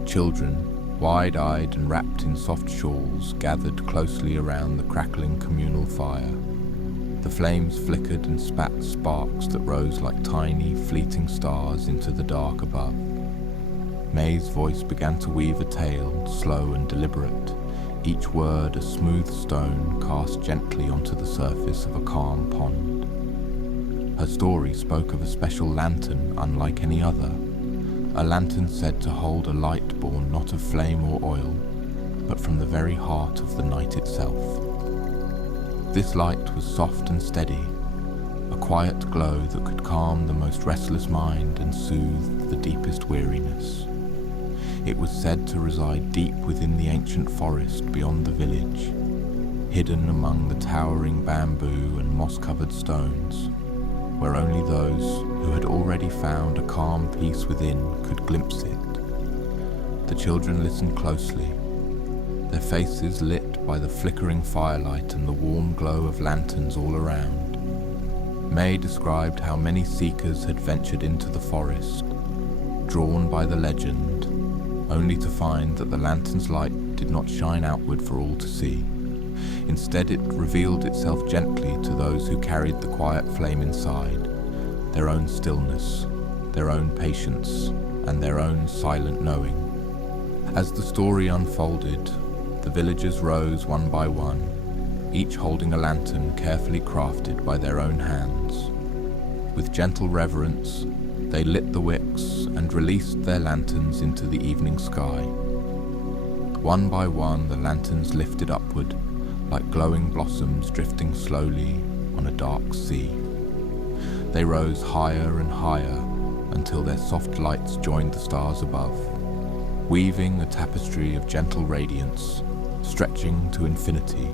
Children, wide-eyed and wrapped in soft shawls, gathered closely around the crackling communal fire. The flames flickered and spat sparks that rose like tiny, fleeting stars into the dark above. May's voice began to weave a tale, slow and deliberate, each word a smooth stone cast gently onto the surface of a calm pond. Her story spoke of a special lantern unlike any other, a lantern said to hold a light born not of flame or oil, but from the very heart of the night itself. This light was soft and steady, a quiet glow that could calm the most restless mind and soothe the deepest weariness. It was said to reside deep within the ancient forest beyond the village, hidden among the towering bamboo and moss-covered stones, where only those who had already found a calm peace within could glimpse it. The children listened closely, their faces lit by the flickering firelight and the warm glow of lanterns all around. May described how many seekers had ventured into the forest, drawn by the legend, only to find that the lantern's light did not shine outward for all to see. Instead, it revealed itself gently to those who carried the quiet flame inside, their own stillness, their own patience, and their own silent knowing. As the story unfolded, the villagers rose one by one, each holding a lantern carefully crafted by their own hands. With gentle reverence, they lit the wicks and released their lanterns into the evening sky. One by one, the lanterns lifted upward, like glowing blossoms drifting slowly on a dark sea. They rose higher and higher until their soft lights joined the stars above, weaving a tapestry of gentle radiance, stretching to infinity.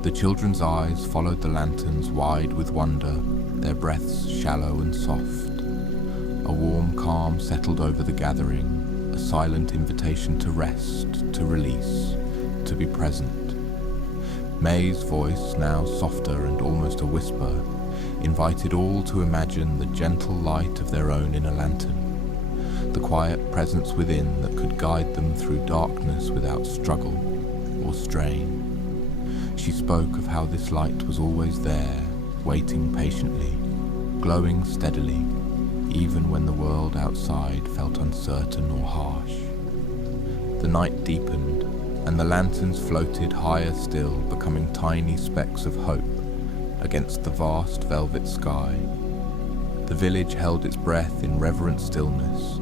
The children's eyes followed the lanterns wide with wonder, their breaths shallow and soft. A warm calm settled over the gathering, a silent invitation to rest, to release, to be present. May's voice, now softer and almost a whisper, invited all to imagine the gentle light of their own inner lantern, the quiet presence within that could guide them through darkness without struggle or strain. She spoke of how this light was always there, waiting patiently, glowing steadily, even when the world outside felt uncertain or harsh. The night deepened, and the lanterns floated higher still, becoming tiny specks of hope against the vast velvet sky. The village held its breath in reverent stillness,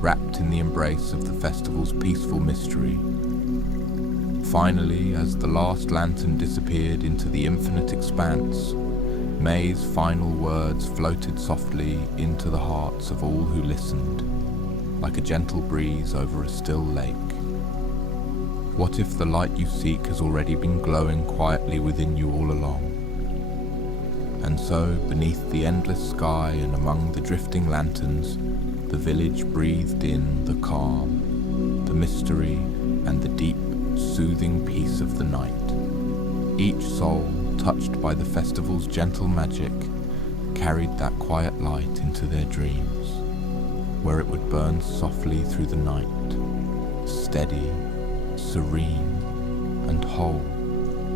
wrapped in the embrace of the festival's peaceful mystery. Finally, as the last lantern disappeared into the infinite expanse, May's final words floated softly into the hearts of all who listened, like a gentle breeze over a still lake. What if the light you seek has already been glowing quietly within you all along? And so, beneath the endless sky and among the drifting lanterns, the village breathed in the calm, the mystery, and the deep, soothing peace of the night. Each soul, touched by the festival's gentle magic, carried that quiet light into their dreams, where it would burn softly through the night, steady, serene, and whole.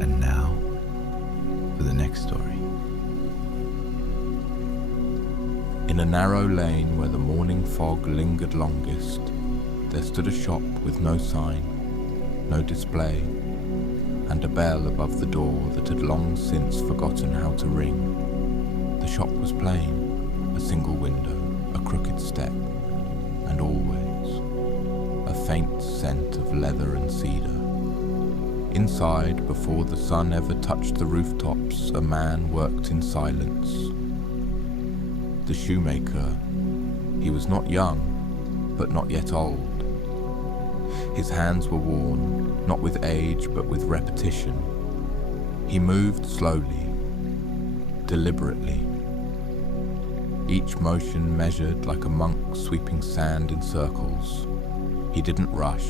And now, for the next story. In a narrow lane where the morning fog lingered longest, there stood a shop with no sign, no display, and a bell above the door that had long since forgotten how to ring. The shop was plain, a single window, a crooked step, and always a faint scent of leather and cedar. Inside, before the sun ever touched the rooftops, a man worked in silence. The shoemaker. He was not young, but not yet old. His hands were worn, not with age, but with repetition. He moved slowly, deliberately, each motion measured like a monk sweeping sand in circles. He didn't rush,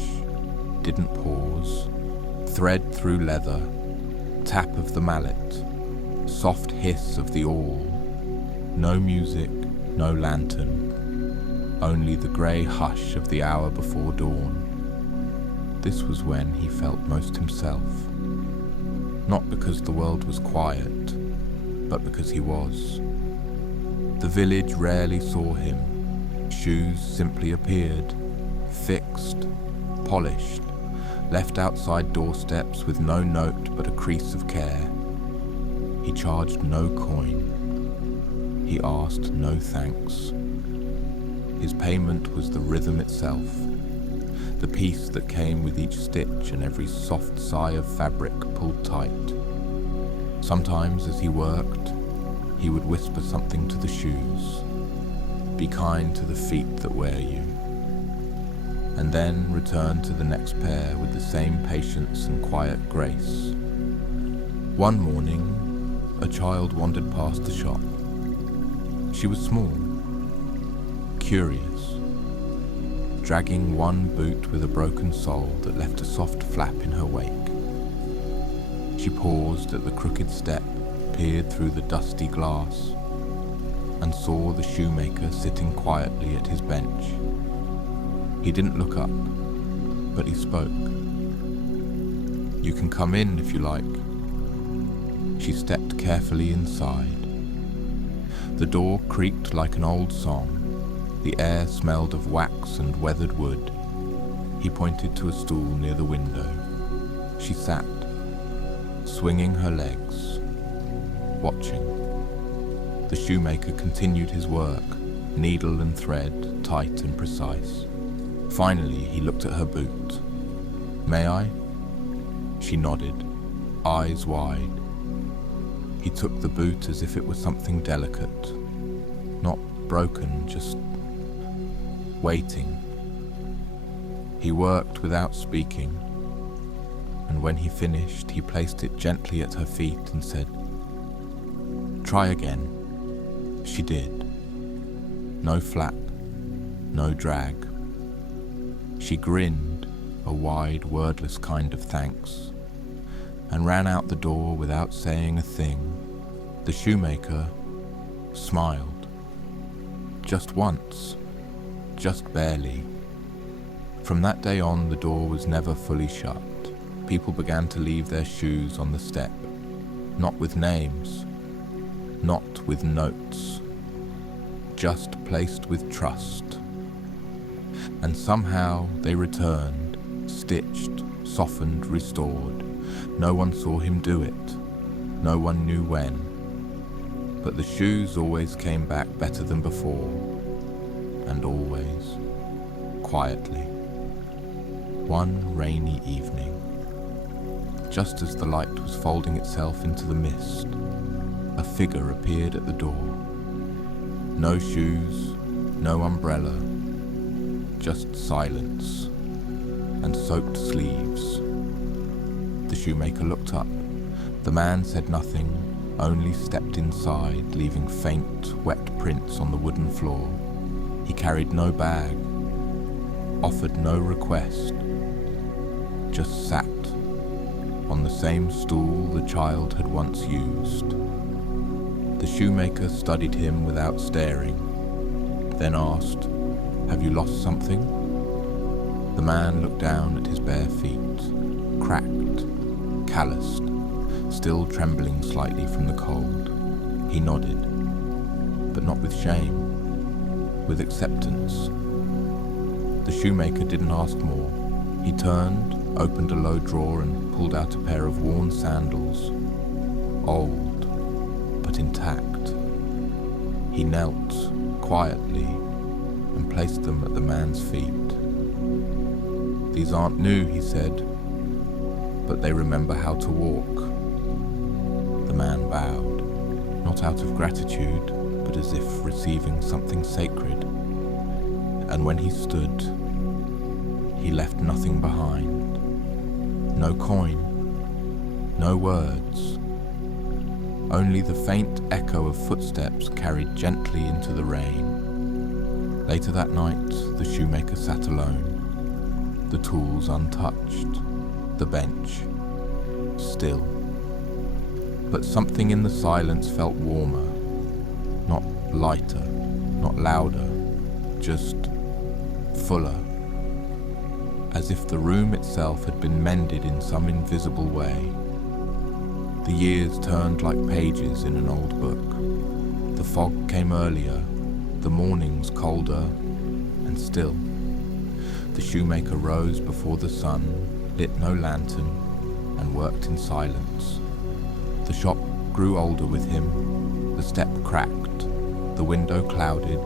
didn't pause. Thread through leather, tap of the mallet, soft hiss of the awl. No music, no lantern, only the grey hush of the hour before dawn. This was when he felt most himself. Not because the world was quiet, but because he was. The village rarely saw him. Shoes simply appeared, fixed, polished, left outside doorsteps with no note but a crease of care. He charged no coin. He asked no thanks. His payment was the rhythm itself, the peace that came with each stitch and every soft sigh of fabric pulled tight. Sometimes as he worked, he would whisper something to the shoes. Be kind to the feet that wear you. And then return to the next pair with the same patience and quiet grace. One morning, a child wandered past the shop. She was small, curious, dragging one boot with a broken sole that left a soft flap in her wake. She paused at the crooked step, peered through the dusty glass, and saw the shoemaker sitting quietly at his bench. He didn't look up, but he spoke. "You can come in if you like." She stepped carefully inside. The door creaked like an old song. The air smelled of wax and weathered wood. He pointed to a stool near the window. She sat, swinging her legs, watching. The shoemaker continued his work, needle and thread, tight and precise. Finally, he looked at her boot. "May I?" She nodded, eyes wide. He took the boot as if it was something delicate, not broken, just waiting. He worked without speaking, and when he finished, he placed it gently at her feet and said, "Try again." She did. No flap, no drag. She grinned, a wide, wordless kind of thanks, and ran out the door without saying a thing. The shoemaker smiled. Just once, just barely. From that day on, the door was never fully shut. People began to leave their shoes on the step, not with names, not with notes, just placed with trust. And somehow they returned, stitched, softened, restored. No one saw him do it. No one knew when. But the shoes always came back better than before, and always, quietly. One rainy evening, just as the light was folding itself into the mist, a figure appeared at the door. No shoes, no umbrella, just silence and soaked sleeves. The shoemaker looked up. The man said nothing, only stepped inside, leaving faint, wet prints on the wooden floor. He carried no bag, offered no request, just sat on the same stool the child had once used. The shoemaker studied him without staring, then asked, "Have you lost something?" The man looked down at his bare feet, cracked, calloused, still trembling slightly from the cold. He nodded, but not with shame, with acceptance. The shoemaker didn't ask more. He turned, opened a low drawer and pulled out a pair of worn sandals, old but intact. He knelt quietly and placed them at the man's feet. "These aren't new," he said, "but they remember how to walk." The man bowed, not out of gratitude, but as if receiving something sacred. And when he stood, he left nothing behind. No coin, no words, only the faint echo of footsteps carried gently into the rain. Later that night, the shoemaker sat alone, the tools untouched, the bench still. But something in the silence felt warmer, not lighter, not louder, just fuller, as if the room itself had been mended in some invisible way. The years turned like pages in an old book. The fog came earlier, the mornings colder and still. The shoemaker rose before the sun, lit no lantern, and worked in silence. The shop grew older with him, the step cracked, the window clouded,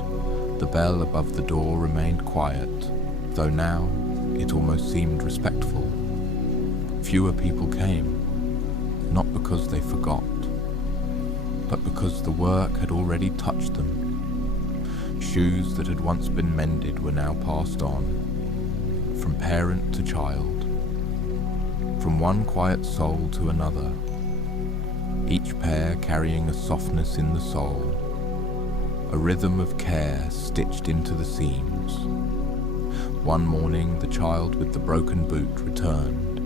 the bell above the door remained quiet, though now it almost seemed respectful. Fewer people came, not because they forgot, but because the work had already touched them. Shoes that had once been mended were now passed on, from parent to child, from one quiet soul to another, each pair carrying a softness in the soul, a rhythm of care stitched into the seams. One morning the child with the broken boot returned,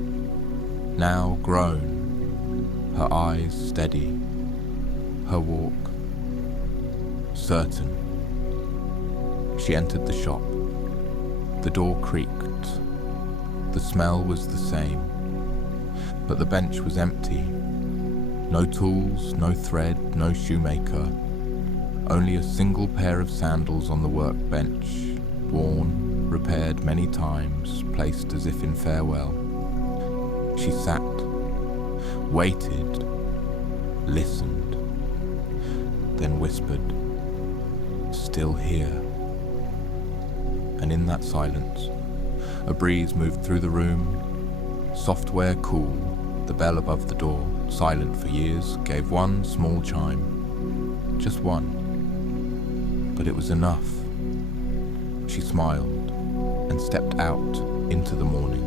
now grown, her eyes steady, her walk certain. She entered the shop. The door creaked. The smell was the same, but the bench was empty. No tools, no thread, no shoemaker, only a single pair of sandals on the workbench, worn, repaired many times, placed as if in farewell. She sat, waited, listened, then whispered, "Still here." And in that silence, a breeze moved through the room, software cool. The bell above the door, silent for years, gave one small chime. Just one. But it was enough. She smiled and stepped out into the morning.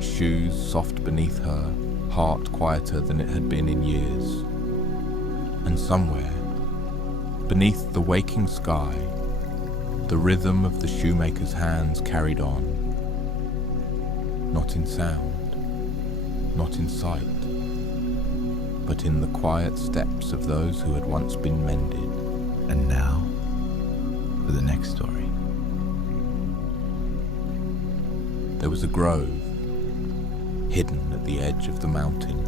Shoes soft beneath her, heart quieter than it had been in years. And somewhere, beneath the waking sky, the rhythm of the shoemaker's hands carried on. Not in sound, not in sight, but in the quiet steps of those who had once been mended. And now, for the next story. There was a grove, hidden at the edge of the mountain,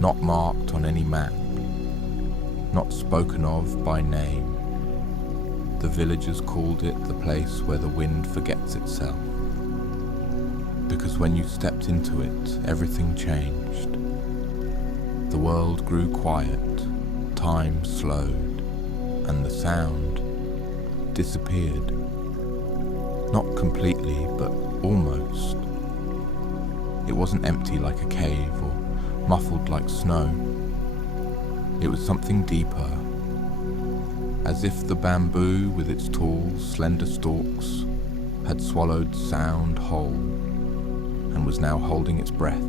not marked on any map, not spoken of by name. The villagers called it the place where the wind forgets itself. Because when you stepped into it, everything changed. The world grew quiet, time slowed, and the sound disappeared. Not completely, but almost. It wasn't empty like a cave or muffled like snow. It was something deeper, as if the bamboo with its tall, slender stalks had swallowed sound whole and was now holding its breath.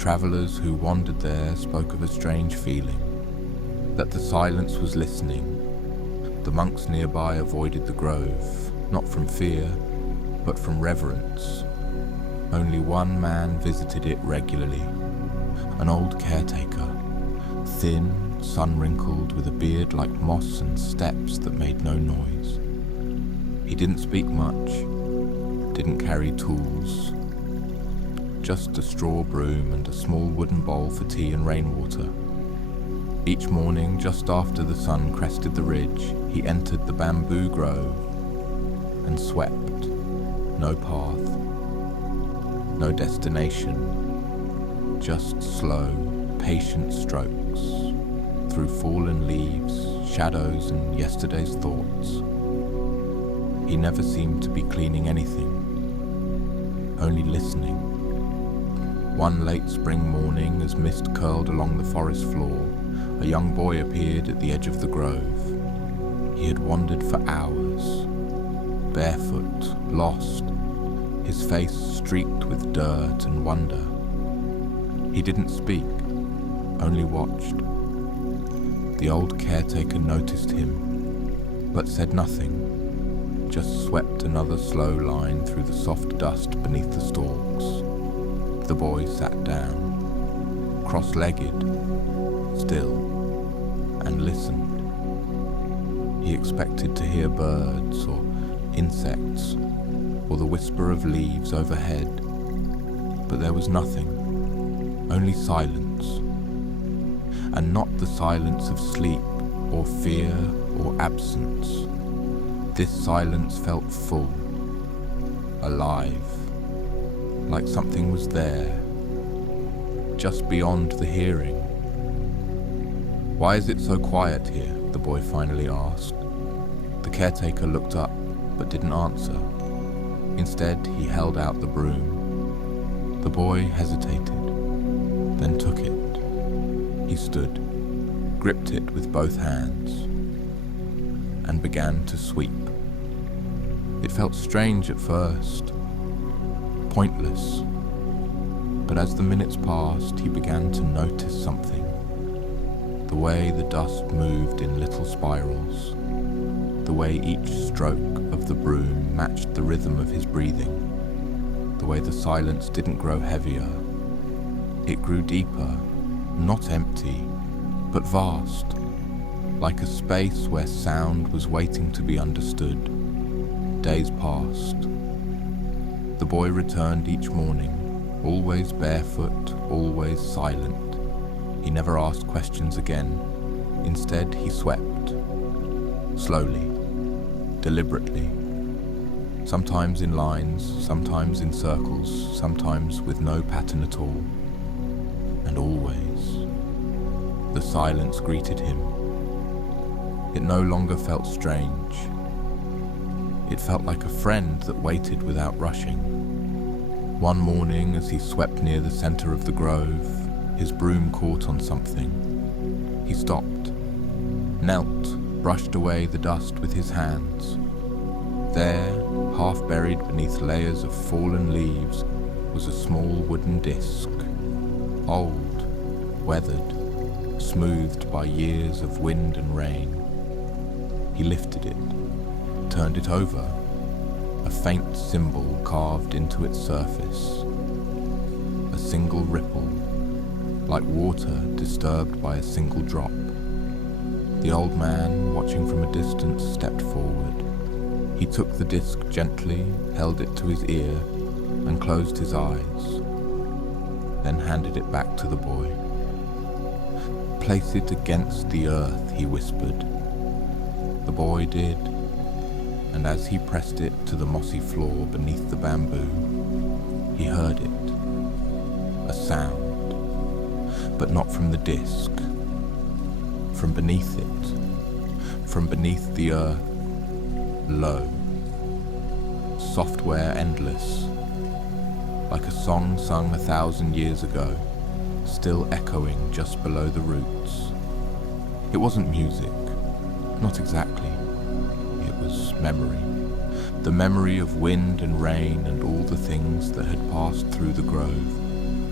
Travellers who wandered there spoke of a strange feeling, that the silence was listening. The monks nearby avoided the grove, not from fear, but from reverence. Only one man visited it regularly, an old caretaker, thin, sun-wrinkled, with a beard like moss and steps that made no noise. He didn't speak much, didn't carry tools, just a straw broom and a small wooden bowl for tea and rainwater. Each morning, just after the sun crested the ridge, he entered the bamboo grove and swept. No path, no destination, just slow, patient strokes through fallen leaves, shadows, and yesterday's thoughts. He never seemed to be cleaning anything, only listening. One late spring morning, as mist curled along the forest floor, a young boy appeared at the edge of the grove. He had wandered for hours, barefoot, lost, his face streaked with dirt and wonder. He didn't speak, only watched. The old caretaker noticed him, but said nothing, just swept another slow line through the soft dust beneath the stalks. The boy sat down, cross-legged, still, and listened. He expected to hear birds or insects or the whisper of leaves overhead, but there was nothing, only silence, and not the silence of sleep or fear or absence. This silence felt full, alive, like something was there, just beyond the hearing. "Why is it so quiet here?" the boy finally asked. The caretaker looked up, but didn't answer. Instead, he held out the broom. The boy hesitated, then took it. He stood, gripped it with both hands, and began to sweep. It felt strange at first, pointless, but as the minutes passed, he began to notice something. The way the dust moved in little spirals, the way each stroke of the broom matched the rhythm of his breathing, the way the silence didn't grow heavier. It grew deeper, not empty, but vast, like a space where sound was waiting to be understood. Days passed. The boy returned each morning, always barefoot, always silent. He never asked questions again. Instead, he swept, slowly, deliberately, sometimes in lines, sometimes in circles, sometimes with no pattern at all. And always, the silence greeted him. It no longer felt strange. It felt like a friend that waited without rushing. One morning, as he swept near the center of the grove, his broom caught on something. He stopped, knelt, brushed away the dust with his hands. There, half buried beneath layers of fallen leaves, was a small wooden disc, old, weathered, smoothed by years of wind and rain. He lifted it, turned it over, a faint symbol carved into its surface. A single ripple, like water disturbed by a single drop. The old man, watching from a distance, stepped forward. He took the disc gently, held it to his ear, and closed his eyes, then handed it back to the boy. "Place it against the earth," he whispered. The boy did, and as he pressed it to the mossy floor beneath the bamboo, he heard it, a sound, but not from the disc, from beneath it, from beneath the earth, low, software endless, like a song sung 1,000 years ago, still echoing just below the roots. It wasn't music, not exactly. It was memory. The memory of wind and rain and all the things that had passed through the grove.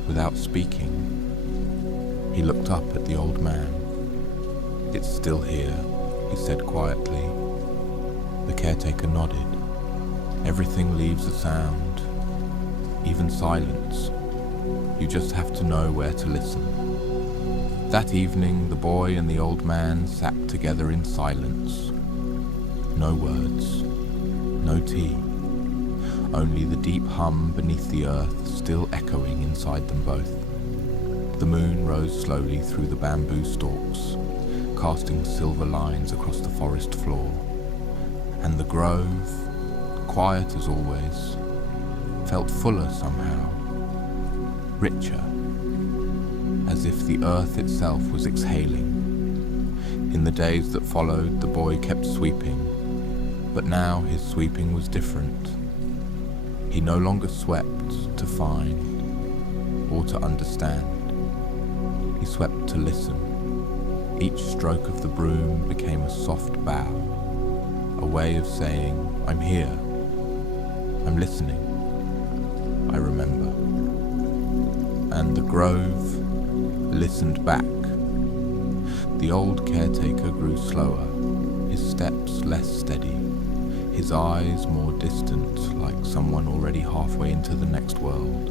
Without speaking, he looked up at the old man. "It's still here," he said quietly. The caretaker nodded. "Everything leaves a sound, even silence. You just have to know where to listen." That evening, the boy and the old man sat together in silence. No words, no tea, only the deep hum beneath the earth still echoing inside them both. The moon rose slowly through the bamboo stalks, casting silver lines across the forest floor. And the grove, quiet as always, felt fuller somehow, richer, as if the earth itself was exhaling. In the days that followed, the boy kept sweeping, but now his sweeping was different. He no longer swept to find or to understand. He swept to listen. Each stroke of the broom became a soft bow, a way of saying, "I'm here, I'm listening, I remember." And the grove listened back. The old caretaker grew slower, his steps less steady, his eyes more distant, like someone already halfway into the next world.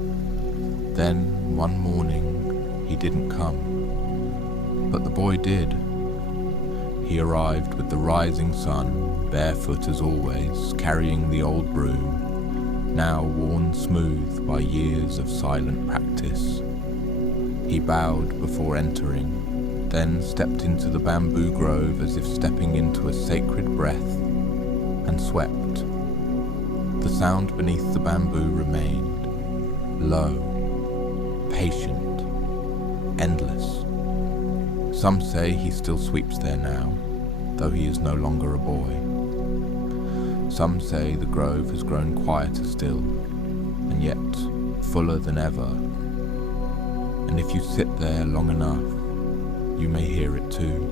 Then, one morning, he didn't come. But the boy did. He arrived with the rising sun, barefoot as always, carrying the old broom, now worn smooth by years of silent practice. He bowed before entering, then stepped into the bamboo grove as if stepping into a sacred breath, and swept. The sound beneath the bamboo remained, low, patient, endless. Some say he still sweeps there now, though he is no longer a boy. Some say the grove has grown quieter still, and yet fuller than ever. And if you sit there long enough, you may hear it too.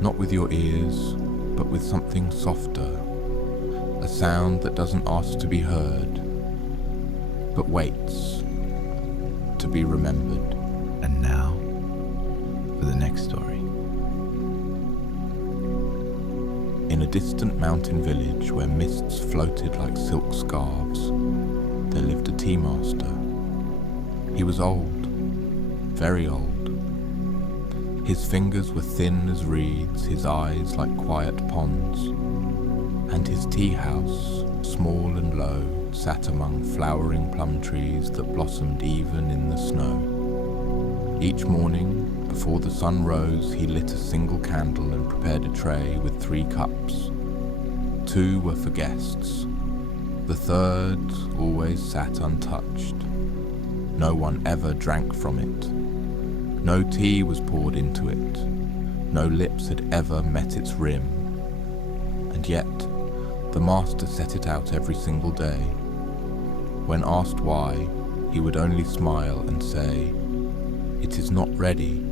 Not with your ears, but with something softer, a sound that doesn't ask to be heard, but waits to be remembered. And now, for the next story. In a distant mountain village where mists floated like silk scarves, there lived a tea master. He was old, very old. His fingers were thin as reeds, his eyes like quiet ponds, and his tea house, small and low, sat among flowering plum trees that blossomed even in the snow. Each morning, before the sun rose, he lit a single candle and prepared a tray with 3 cups. 2 were for guests. The third always sat untouched. No one ever drank from it. No tea was poured into it. No lips had ever met its rim. And yet, the master set it out every single day. When asked why, he would only smile and say, "It is not ready,"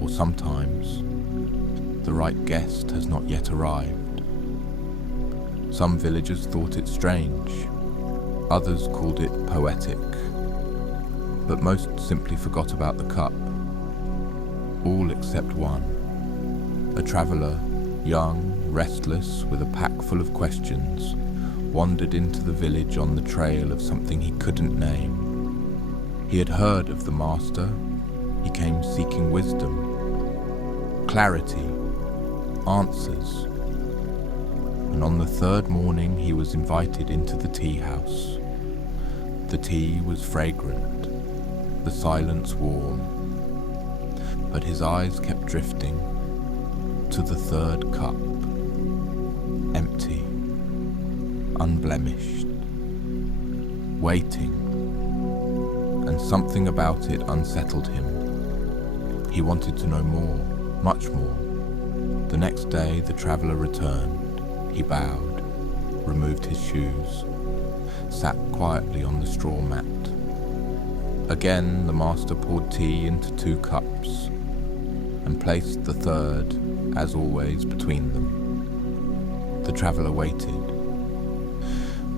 or sometimes, "The right guest has not yet arrived." Some villagers thought it strange, others called it poetic, but most simply forgot about the cup. All except one. A traveller, young, restless, with a pack full of questions, wandered into the village on the trail of something he couldn't name. He had heard of the master. He came seeking wisdom, clarity, answers. And on the 3rd morning he was invited into the tea house. The tea was fragrant, the silence warm, but his eyes kept drifting to the 3rd cup, empty, unblemished, waiting, and something about it unsettled him. He wanted to know more, much more. The next day the traveller returned. He bowed, removed his shoes, sat quietly on the straw mat. Again the master poured tea into 2 cups, and placed the 3rd, as always, between them. The traveller waited.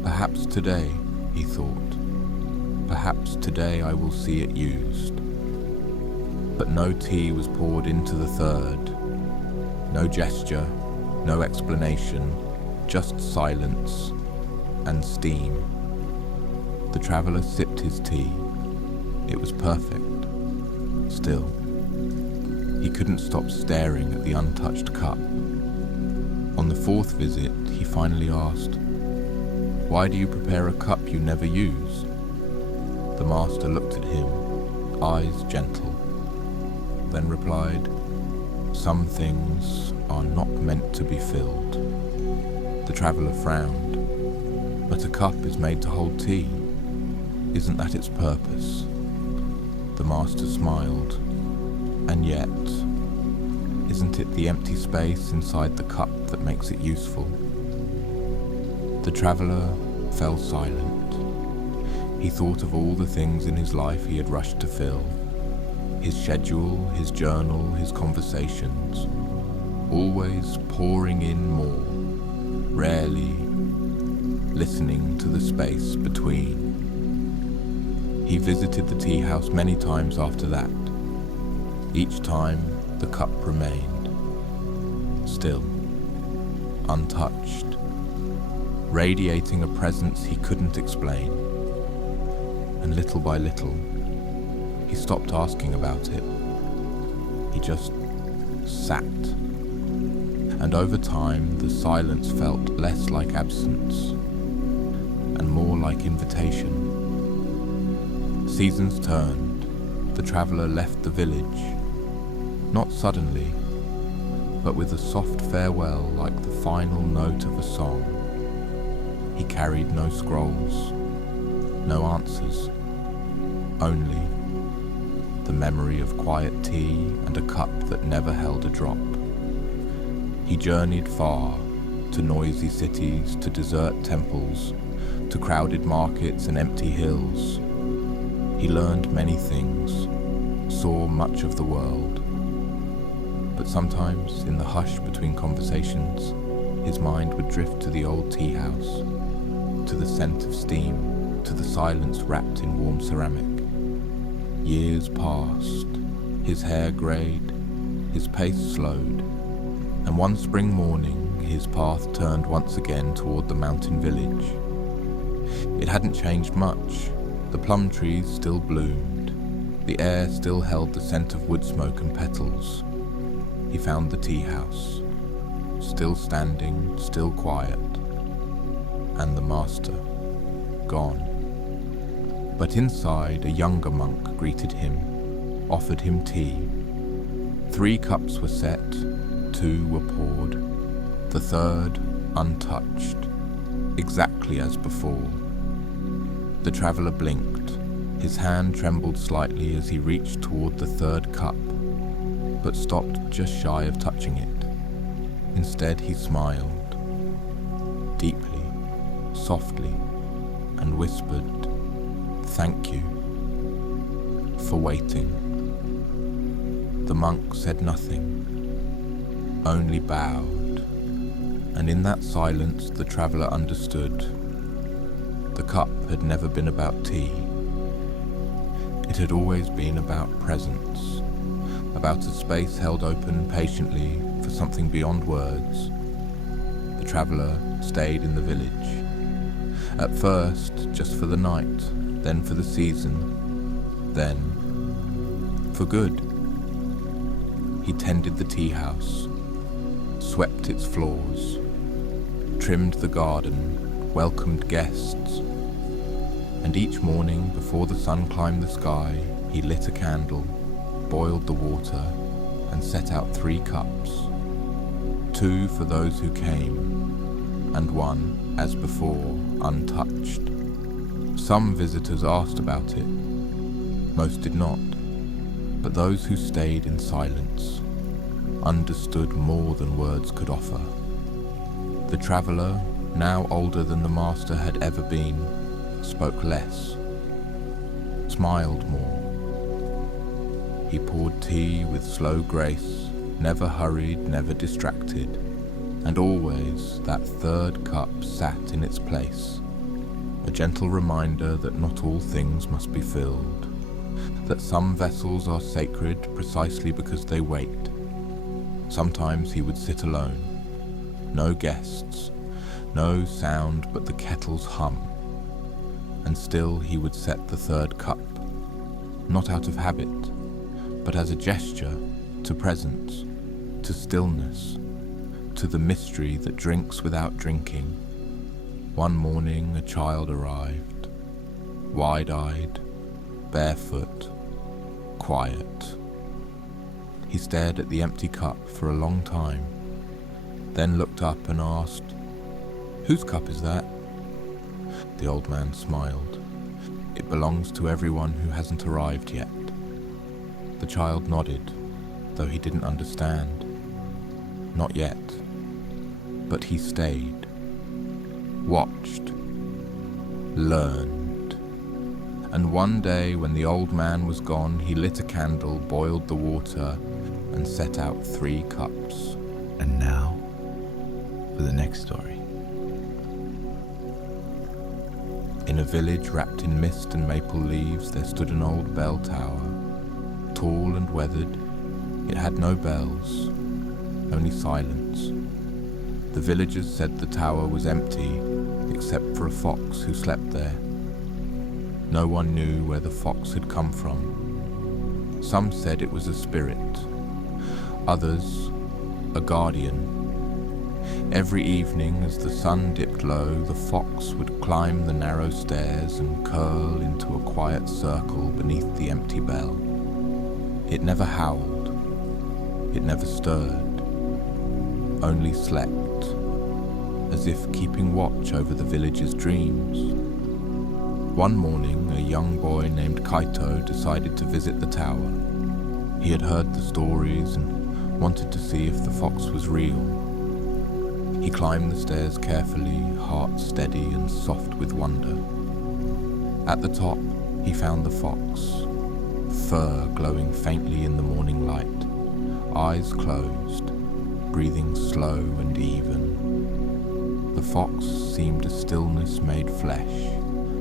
Perhaps today, he thought, perhaps today I will see it used. But no tea was poured into the third. No gesture, no explanation, just silence and steam. The traveller sipped his tea. It was perfect. Still, he couldn't stop staring at the untouched cup. On the fourth visit, he finally asked, "Why do you prepare a cup you never use?" The master looked at him, eyes gentle, then replied, "Some things are not meant to be filled." The traveller frowned. "But a cup is made to hold tea. Isn't that its purpose?" The master smiled. "And yet, isn't it the empty space inside the cup that makes it useful?" The traveller fell silent. He thought of all the things in his life he had rushed to fill. His schedule, his journal, his conversations, always pouring in more, rarely listening to the space between. He visited the tea house many times after that. Each time, the cup remained, still, untouched, radiating a presence he couldn't explain. And little by little, he stopped asking about it. He just sat. And over time, the silence felt less like absence and more like invitation. Seasons turned. The traveller left the village, not suddenly, but with a soft farewell like the final note of a song. He carried no scrolls, no answers, only the memory of quiet tea and a cup that never held a drop. He journeyed far, to noisy cities, to desert temples, to crowded markets and empty hills. He learned many things, saw much of the world. But sometimes, in the hush between conversations, his mind would drift to the old tea house, to the scent of steam, to the silence wrapped in warm ceramic. Years passed, his hair greyed, his pace slowed, and one spring morning his path turned once again toward the mountain village. It hadn't changed much. The plum trees still bloomed. The air still held the scent of wood smoke and petals. He found the tea house, still standing, still quiet, and the master, gone. But inside, a younger monk greeted him, offered him tea. 3 cups were set, 2 were poured, the third untouched, exactly as before. The traveller blinked. His hand trembled slightly as he reached toward the third cup, but stopped just shy of touching it. Instead, he smiled, deeply, softly, and whispered, "Thank you for waiting." The monk said nothing, only bowed, and in that silence the traveller understood. The cup had never been about tea. It had always been about presence, about a space held open patiently for something beyond words. The traveller stayed in the village. At first, just for the night, then for the season, then for good. He tended the tea house, swept its floors, trimmed the garden, welcomed guests, and each morning before the sun climbed the sky, he lit a candle, boiled the water, and set out 3 cups, 2 for those who came, and 1, as before, untouched. Some visitors asked about it, most did not, but those who stayed in silence understood more than words could offer. The traveller, now older than the master had ever been, spoke less, smiled more. He poured tea with slow grace, never hurried, never distracted, and always that third cup sat in its place, a gentle reminder that not all things must be filled, that some vessels are sacred precisely because they wait. Sometimes he would sit alone, no guests, no sound but the kettle's hum, and still he would set the third cup, not out of habit, but as a gesture to presence, to stillness, to the mystery that drinks without drinking. One morning a child arrived, wide-eyed, barefoot, quiet. He stared at the empty cup for a long time, then looked up and asked, "Whose cup is that?" The old man smiled. "It belongs to everyone who hasn't arrived yet." The child nodded, though he didn't understand. Not yet. But he stayed, watched, learned. And one day when the old man was gone, he lit a candle, boiled the water, and set out 3 cups. And now, for the next story. In a village wrapped in mist and maple leaves, there stood an old bell tower, tall and weathered. It had no bells, only silence. The villagers said the tower was empty, except for a fox who slept there. No one knew where the fox had come from. Some said it was a spirit, others a guardian. Every evening as the sun dipped low, the fox would climb the narrow stairs and curl into a quiet circle beneath the empty bell. It never howled, it never stirred, only slept, as if keeping watch over the village's dreams. One morning, a young boy named Kaito decided to visit the tower. He had heard the stories and wanted to see if the fox was real. He climbed the stairs carefully, heart steady and soft with wonder. At the top, he found the fox, fur glowing faintly in the morning light, eyes closed, breathing slow and even. The fox seemed a stillness made flesh,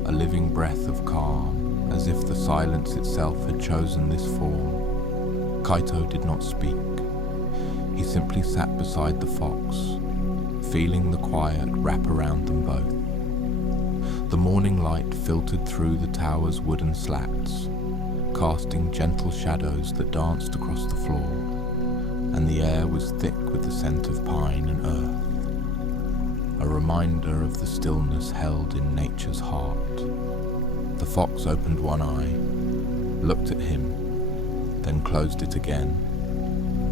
a living breath of calm, as if the silence itself had chosen this form. Kaito did not speak. He simply sat beside the fox, feeling the quiet wrap around them both. The morning light filtered through the tower's wooden slats, casting gentle shadows that danced across the floor, and the air was thick with the scent of pine and earth, a reminder of the stillness held in nature's heart. The fox opened one eye, looked at him, then closed it again.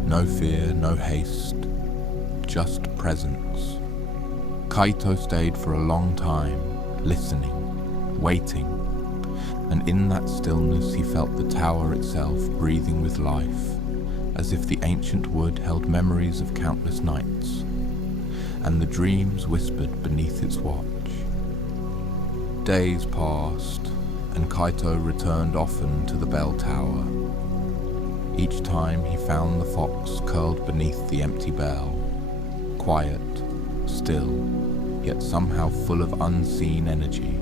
No fear, no haste, just presence. Kaito stayed for a long time, listening, waiting, and in that stillness he felt the tower itself breathing with life, as if the ancient wood held memories of countless nights, and the dreams whispered beneath its watch. Days passed, and Kaito returned often to the bell tower. Each time he found the fox curled beneath the empty bell, quiet, still, yet somehow full of unseen energy.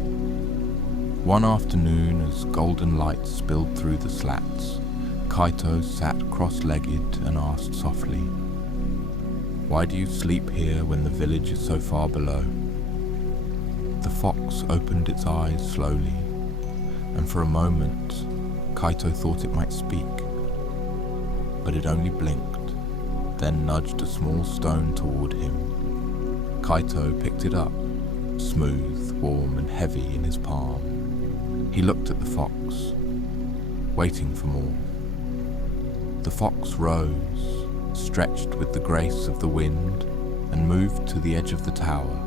One afternoon, as golden light spilled through the slats, Kaito sat cross-legged and asked softly, "Why do you sleep here when the village is so far below?" The fox opened its eyes slowly, and for a moment, Kaito thought it might speak. But it only blinked, then nudged a small stone toward him. Kaito picked it up, smooth, warm, and heavy in his palm. He looked at the fox, waiting for more. The fox rose, stretched with the grace of the wind, and moved to the edge of the tower.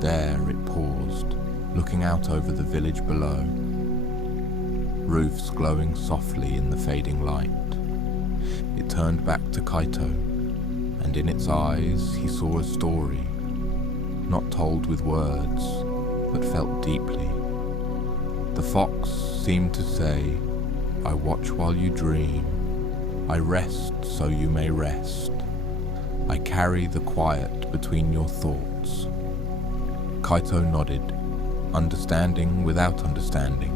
There it paused, looking out over the village below, roofs glowing softly in the fading light. It turned back to Kaito, and in its eyes he saw a story, not told with words, but felt deeply. The fox seemed to say, "I watch while you dream. I rest so you may rest. I carry the quiet between your thoughts." Kaito nodded, understanding without understanding.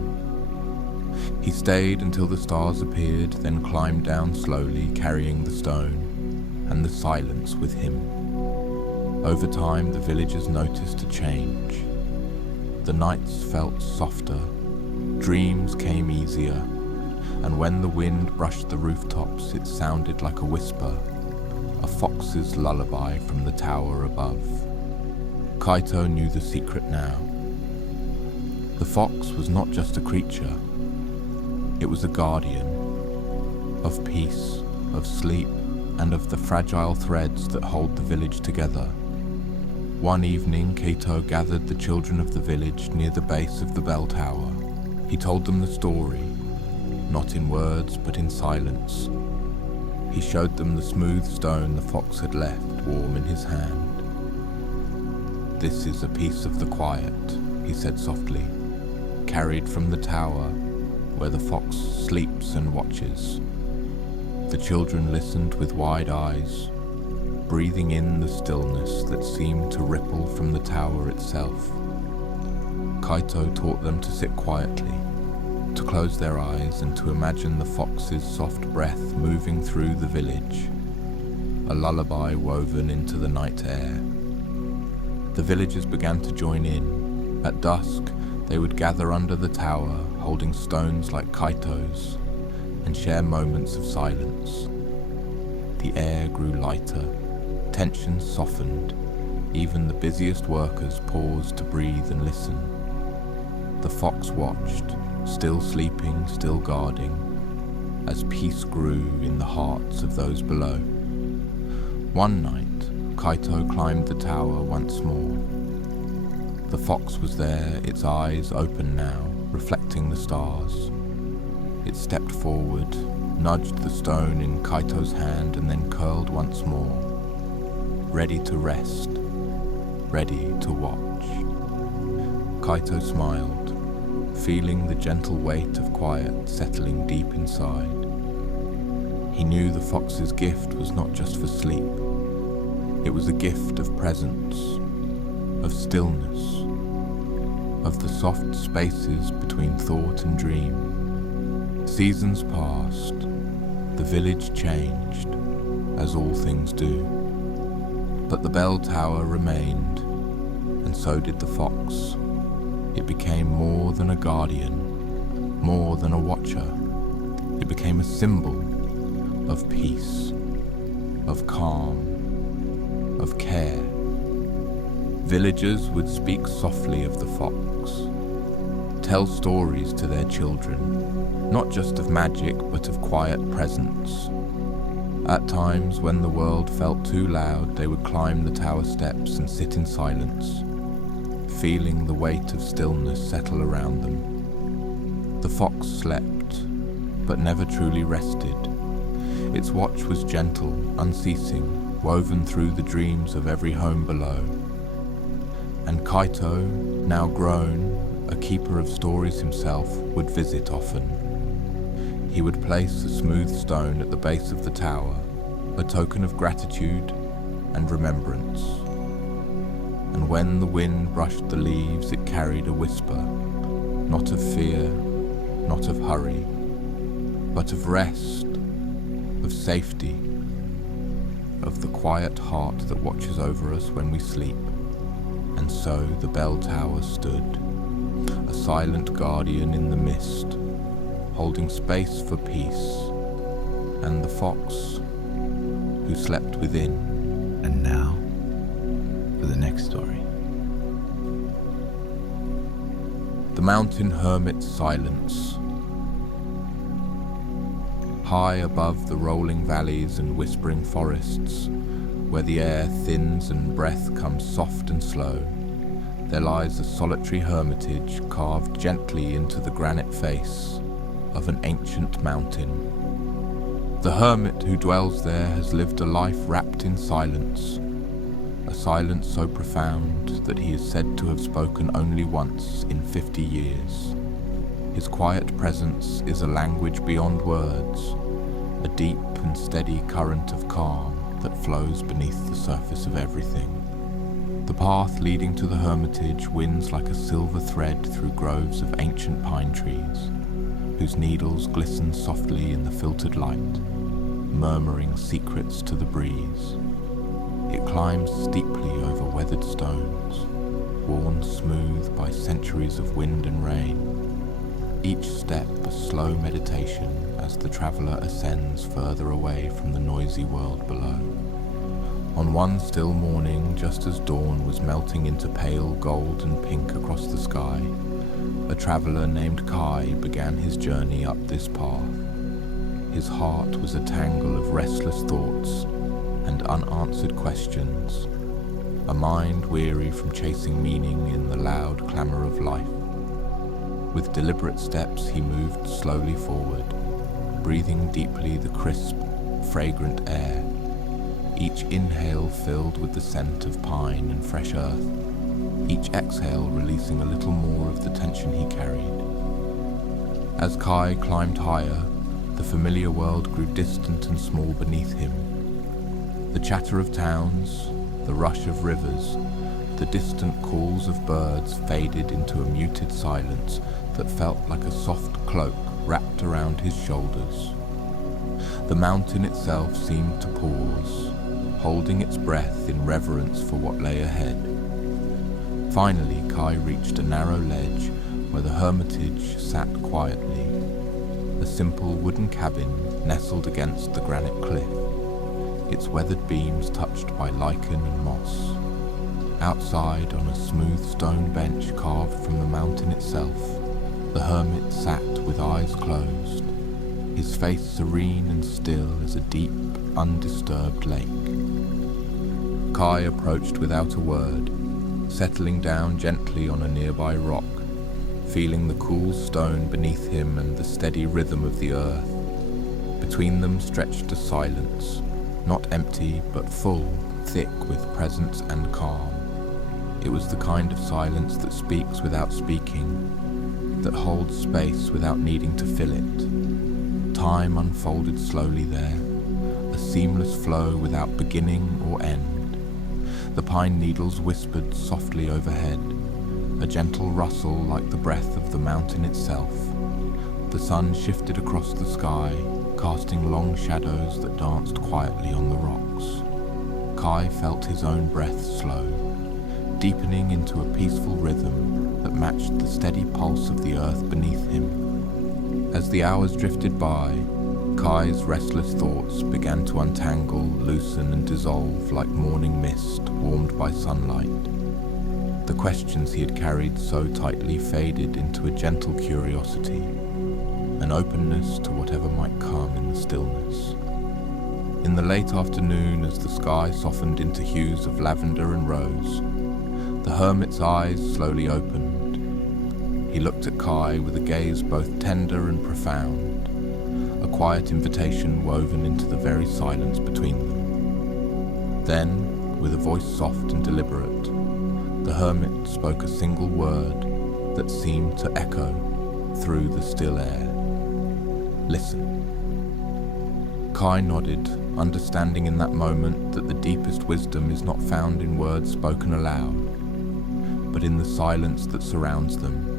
He stayed until the stars appeared, then climbed down slowly, carrying the stone and the silence with him. Over time, the villagers noticed a change. The nights felt softer, dreams came easier, and when the wind brushed the rooftops, it sounded like a whisper, a fox's lullaby from the tower above. Kaito knew the secret now. The fox was not just a creature. It was a guardian of peace, of sleep, and of the fragile threads that hold the village together. One evening, Kaito gathered the children of the village near the base of the bell tower. He told them the story, not in words, but in silence. He showed them the smooth stone the fox had left warm in his hand. "This is a piece of the quiet," he said softly, "carried from the tower where the fox sleeps and watches." The children listened with wide eyes, breathing in the stillness that seemed to ripple from the tower itself. Kaito taught them to sit quietly, to close their eyes and to imagine the fox's soft breath moving through the village, a lullaby woven into the night air. The villagers began to join in. At dusk, they would gather under the tower, holding stones like Kaito's, and share moments of silence. The air grew lighter, tension softened, even the busiest workers paused to breathe and listen. The fox watched, still sleeping, still guarding, as peace grew in the hearts of those below. One night, Kaito climbed the tower once more. The fox was there, its eyes open now, reflecting the stars. It stepped forward, nudged the stone in Kaito's hand, and then curled once more, ready to rest, ready to watch. Kaito smiled, feeling the gentle weight of quiet settling deep inside. He knew the fox's gift was not just for sleep. It was a gift of presence, of stillness, of the soft spaces between thought and dream. Seasons passed, the village changed, as all things do. But the bell tower remained, and so did the fox. It became more than a guardian, more than a watcher. It became a symbol of peace, of calm, of care. Villagers would speak softly of the fox, tell stories to their children, not just of magic but of quiet presence. At times, when the world felt too loud, they would climb the tower steps and sit in silence, feeling the weight of stillness settle around them. The fox slept, but never truly rested. Its watch was gentle, unceasing, woven through the dreams of every home below. And Kaito, now grown, a keeper of stories himself, would visit often. He would place a smooth stone at the base of the tower, a token of gratitude and remembrance. And when the wind brushed the leaves, it carried a whisper, not of fear, not of hurry, but of rest, of safety, of the quiet heart that watches over us when we sleep. And so the bell tower stood, a silent guardian in the mist, holding space for peace, and the fox who slept within. And now, for the next story. The mountain hermit's silence. High above the rolling valleys and whispering forests, where the air thins and breath comes soft and slow, there lies a solitary hermitage carved gently into the granite face of an ancient mountain. The hermit who dwells there has lived a life wrapped in silence, a silence so profound that he is said to have spoken only once in 50 years. His quiet presence is a language beyond words, a deep and steady current of calm that flows beneath the surface of everything. The path leading to the hermitage winds like a silver thread through groves of ancient pine trees, whose needles glisten softly in the filtered light, murmuring secrets to the breeze. It climbs steeply over weathered stones, worn smooth by centuries of wind and rain, each step a slow meditation as the traveller ascends further away from the noisy world below. On one still morning, just as dawn was melting into pale gold and pink across the sky, a traveller named Kai began his journey up this path. His heart was a tangle of restless thoughts and unanswered questions, a mind weary from chasing meaning in the loud clamour of life. With deliberate steps he moved slowly forward, breathing deeply the crisp, fragrant air, each inhale filled with the scent of pine and fresh earth, each exhale releasing a little more of the tension he carried. As Kai climbed higher, the familiar world grew distant and small beneath him. The chatter of towns, the rush of rivers, the distant calls of birds faded into a muted silence that felt like a soft cloak wrapped around his shoulders. The mountain itself seemed to pause, holding its breath in reverence for what lay ahead. Finally, Kai reached a narrow ledge where the hermitage sat quietly, a simple wooden cabin nestled against the granite cliff, its weathered beams touched by lichen and moss. Outside, on a smooth stone bench carved from the mountain itself, the hermit sat with eyes closed, his face serene and still as a deep, undisturbed lake. Kai approached without a word, settling down gently on a nearby rock, feeling the cool stone beneath him and the steady rhythm of the earth. Between them stretched a silence, not empty but full, thick with presence and calm. It was the kind of silence that speaks without speaking, that holds space without needing to fill it. Time unfolded slowly there, a seamless flow without beginning or end. The pine needles whispered softly overhead, a gentle rustle like the breath of the mountain itself. The sun shifted across the sky, casting long shadows that danced quietly on the rocks. Kai felt his own breath slow, deepening into a peaceful rhythm that matched the steady pulse of the earth beneath him. As the hours drifted by, Kai's restless thoughts began to untangle, loosen and dissolve like morning mist warmed by sunlight. The questions he had carried so tightly faded into a gentle curiosity, an openness to whatever might come in the stillness. In the late afternoon, as the sky softened into hues of lavender and rose, the hermit's eyes slowly opened. He looked at Kai with a gaze both tender and profound, a quiet invitation woven into the very silence between them. Then, with a voice soft and deliberate, the hermit spoke a single word that seemed to echo through the still air. Listen. Kai nodded, understanding in that moment that the deepest wisdom is not found in words spoken aloud, but in the silence that surrounds them,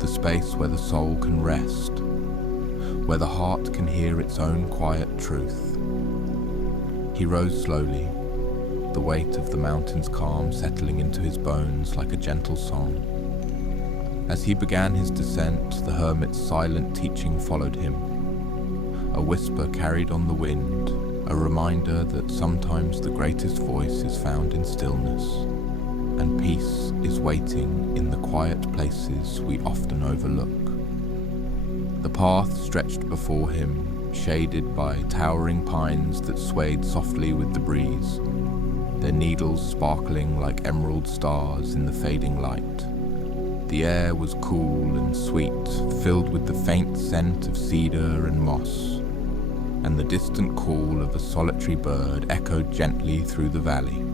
the space where the soul can rest, where the heart can hear its own quiet truth. He rose slowly, the weight of the mountain's calm settling into his bones like a gentle song. As he began his descent, the hermit's silent teaching followed him, a whisper carried on the wind, a reminder that sometimes the greatest voice is found in stillness, and peace is waiting in the quiet places we often overlook. The path stretched before him, shaded by towering pines that swayed softly with the breeze, their needles sparkling like emerald stars in the fading light. The air was cool and sweet, filled with the faint scent of cedar and moss, and the distant call of a solitary bird echoed gently through the valley.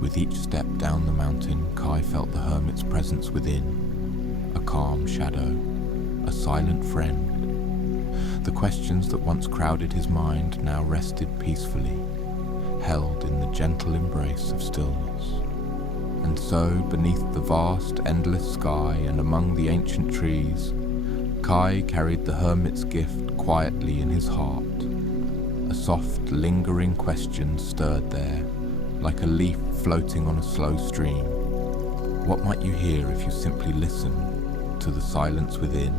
With each step down the mountain, Kai felt the hermit's presence within, a calm shadow, a silent friend. The questions that once crowded his mind now rested peacefully, held in the gentle embrace of stillness. And so, beneath the vast, endless sky and among the ancient trees, Kai carried the hermit's gift quietly in his heart. A soft, lingering question stirred there, like a leaf floating on a slow stream. What might you hear if you simply listen to the silence within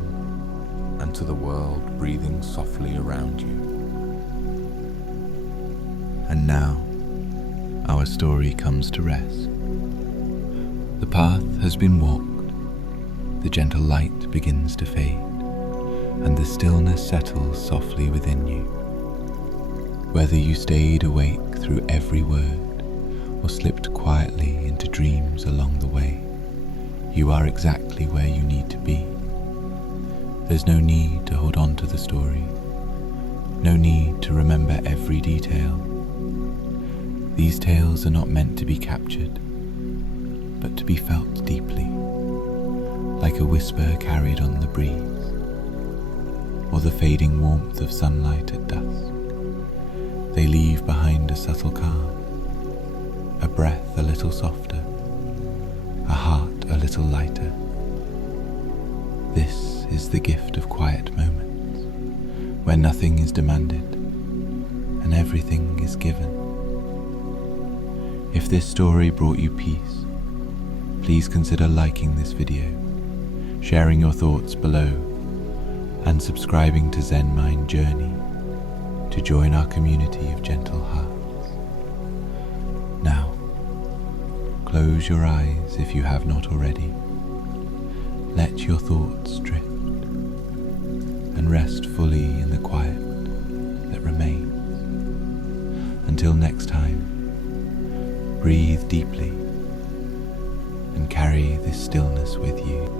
and to the world breathing softly around you? And now, our story comes to rest. The path has been walked, the gentle light begins to fade, and the stillness settles softly within you. Whether you stayed awake through every word or slipped quietly into dreams along the way, you are exactly where you need to be. There's no need to hold on to the story, no need to remember every detail. These tales are not meant to be captured, but to be felt deeply, like a whisper carried on the breeze, or the fading warmth of sunlight at dusk. They leave behind a subtle calm, a breath a little softer, a heart a little lighter. This is the gift of quiet moments, where nothing is demanded and everything is given. If this story brought you peace, please consider liking this video, sharing your thoughts below, and subscribing to Zen Mind Journey to join our community of gentle hearts. Now, close your eyes if you have not already. Let your thoughts drift and rest fully in the quiet that remains. Until next time, breathe deeply and carry this stillness with you.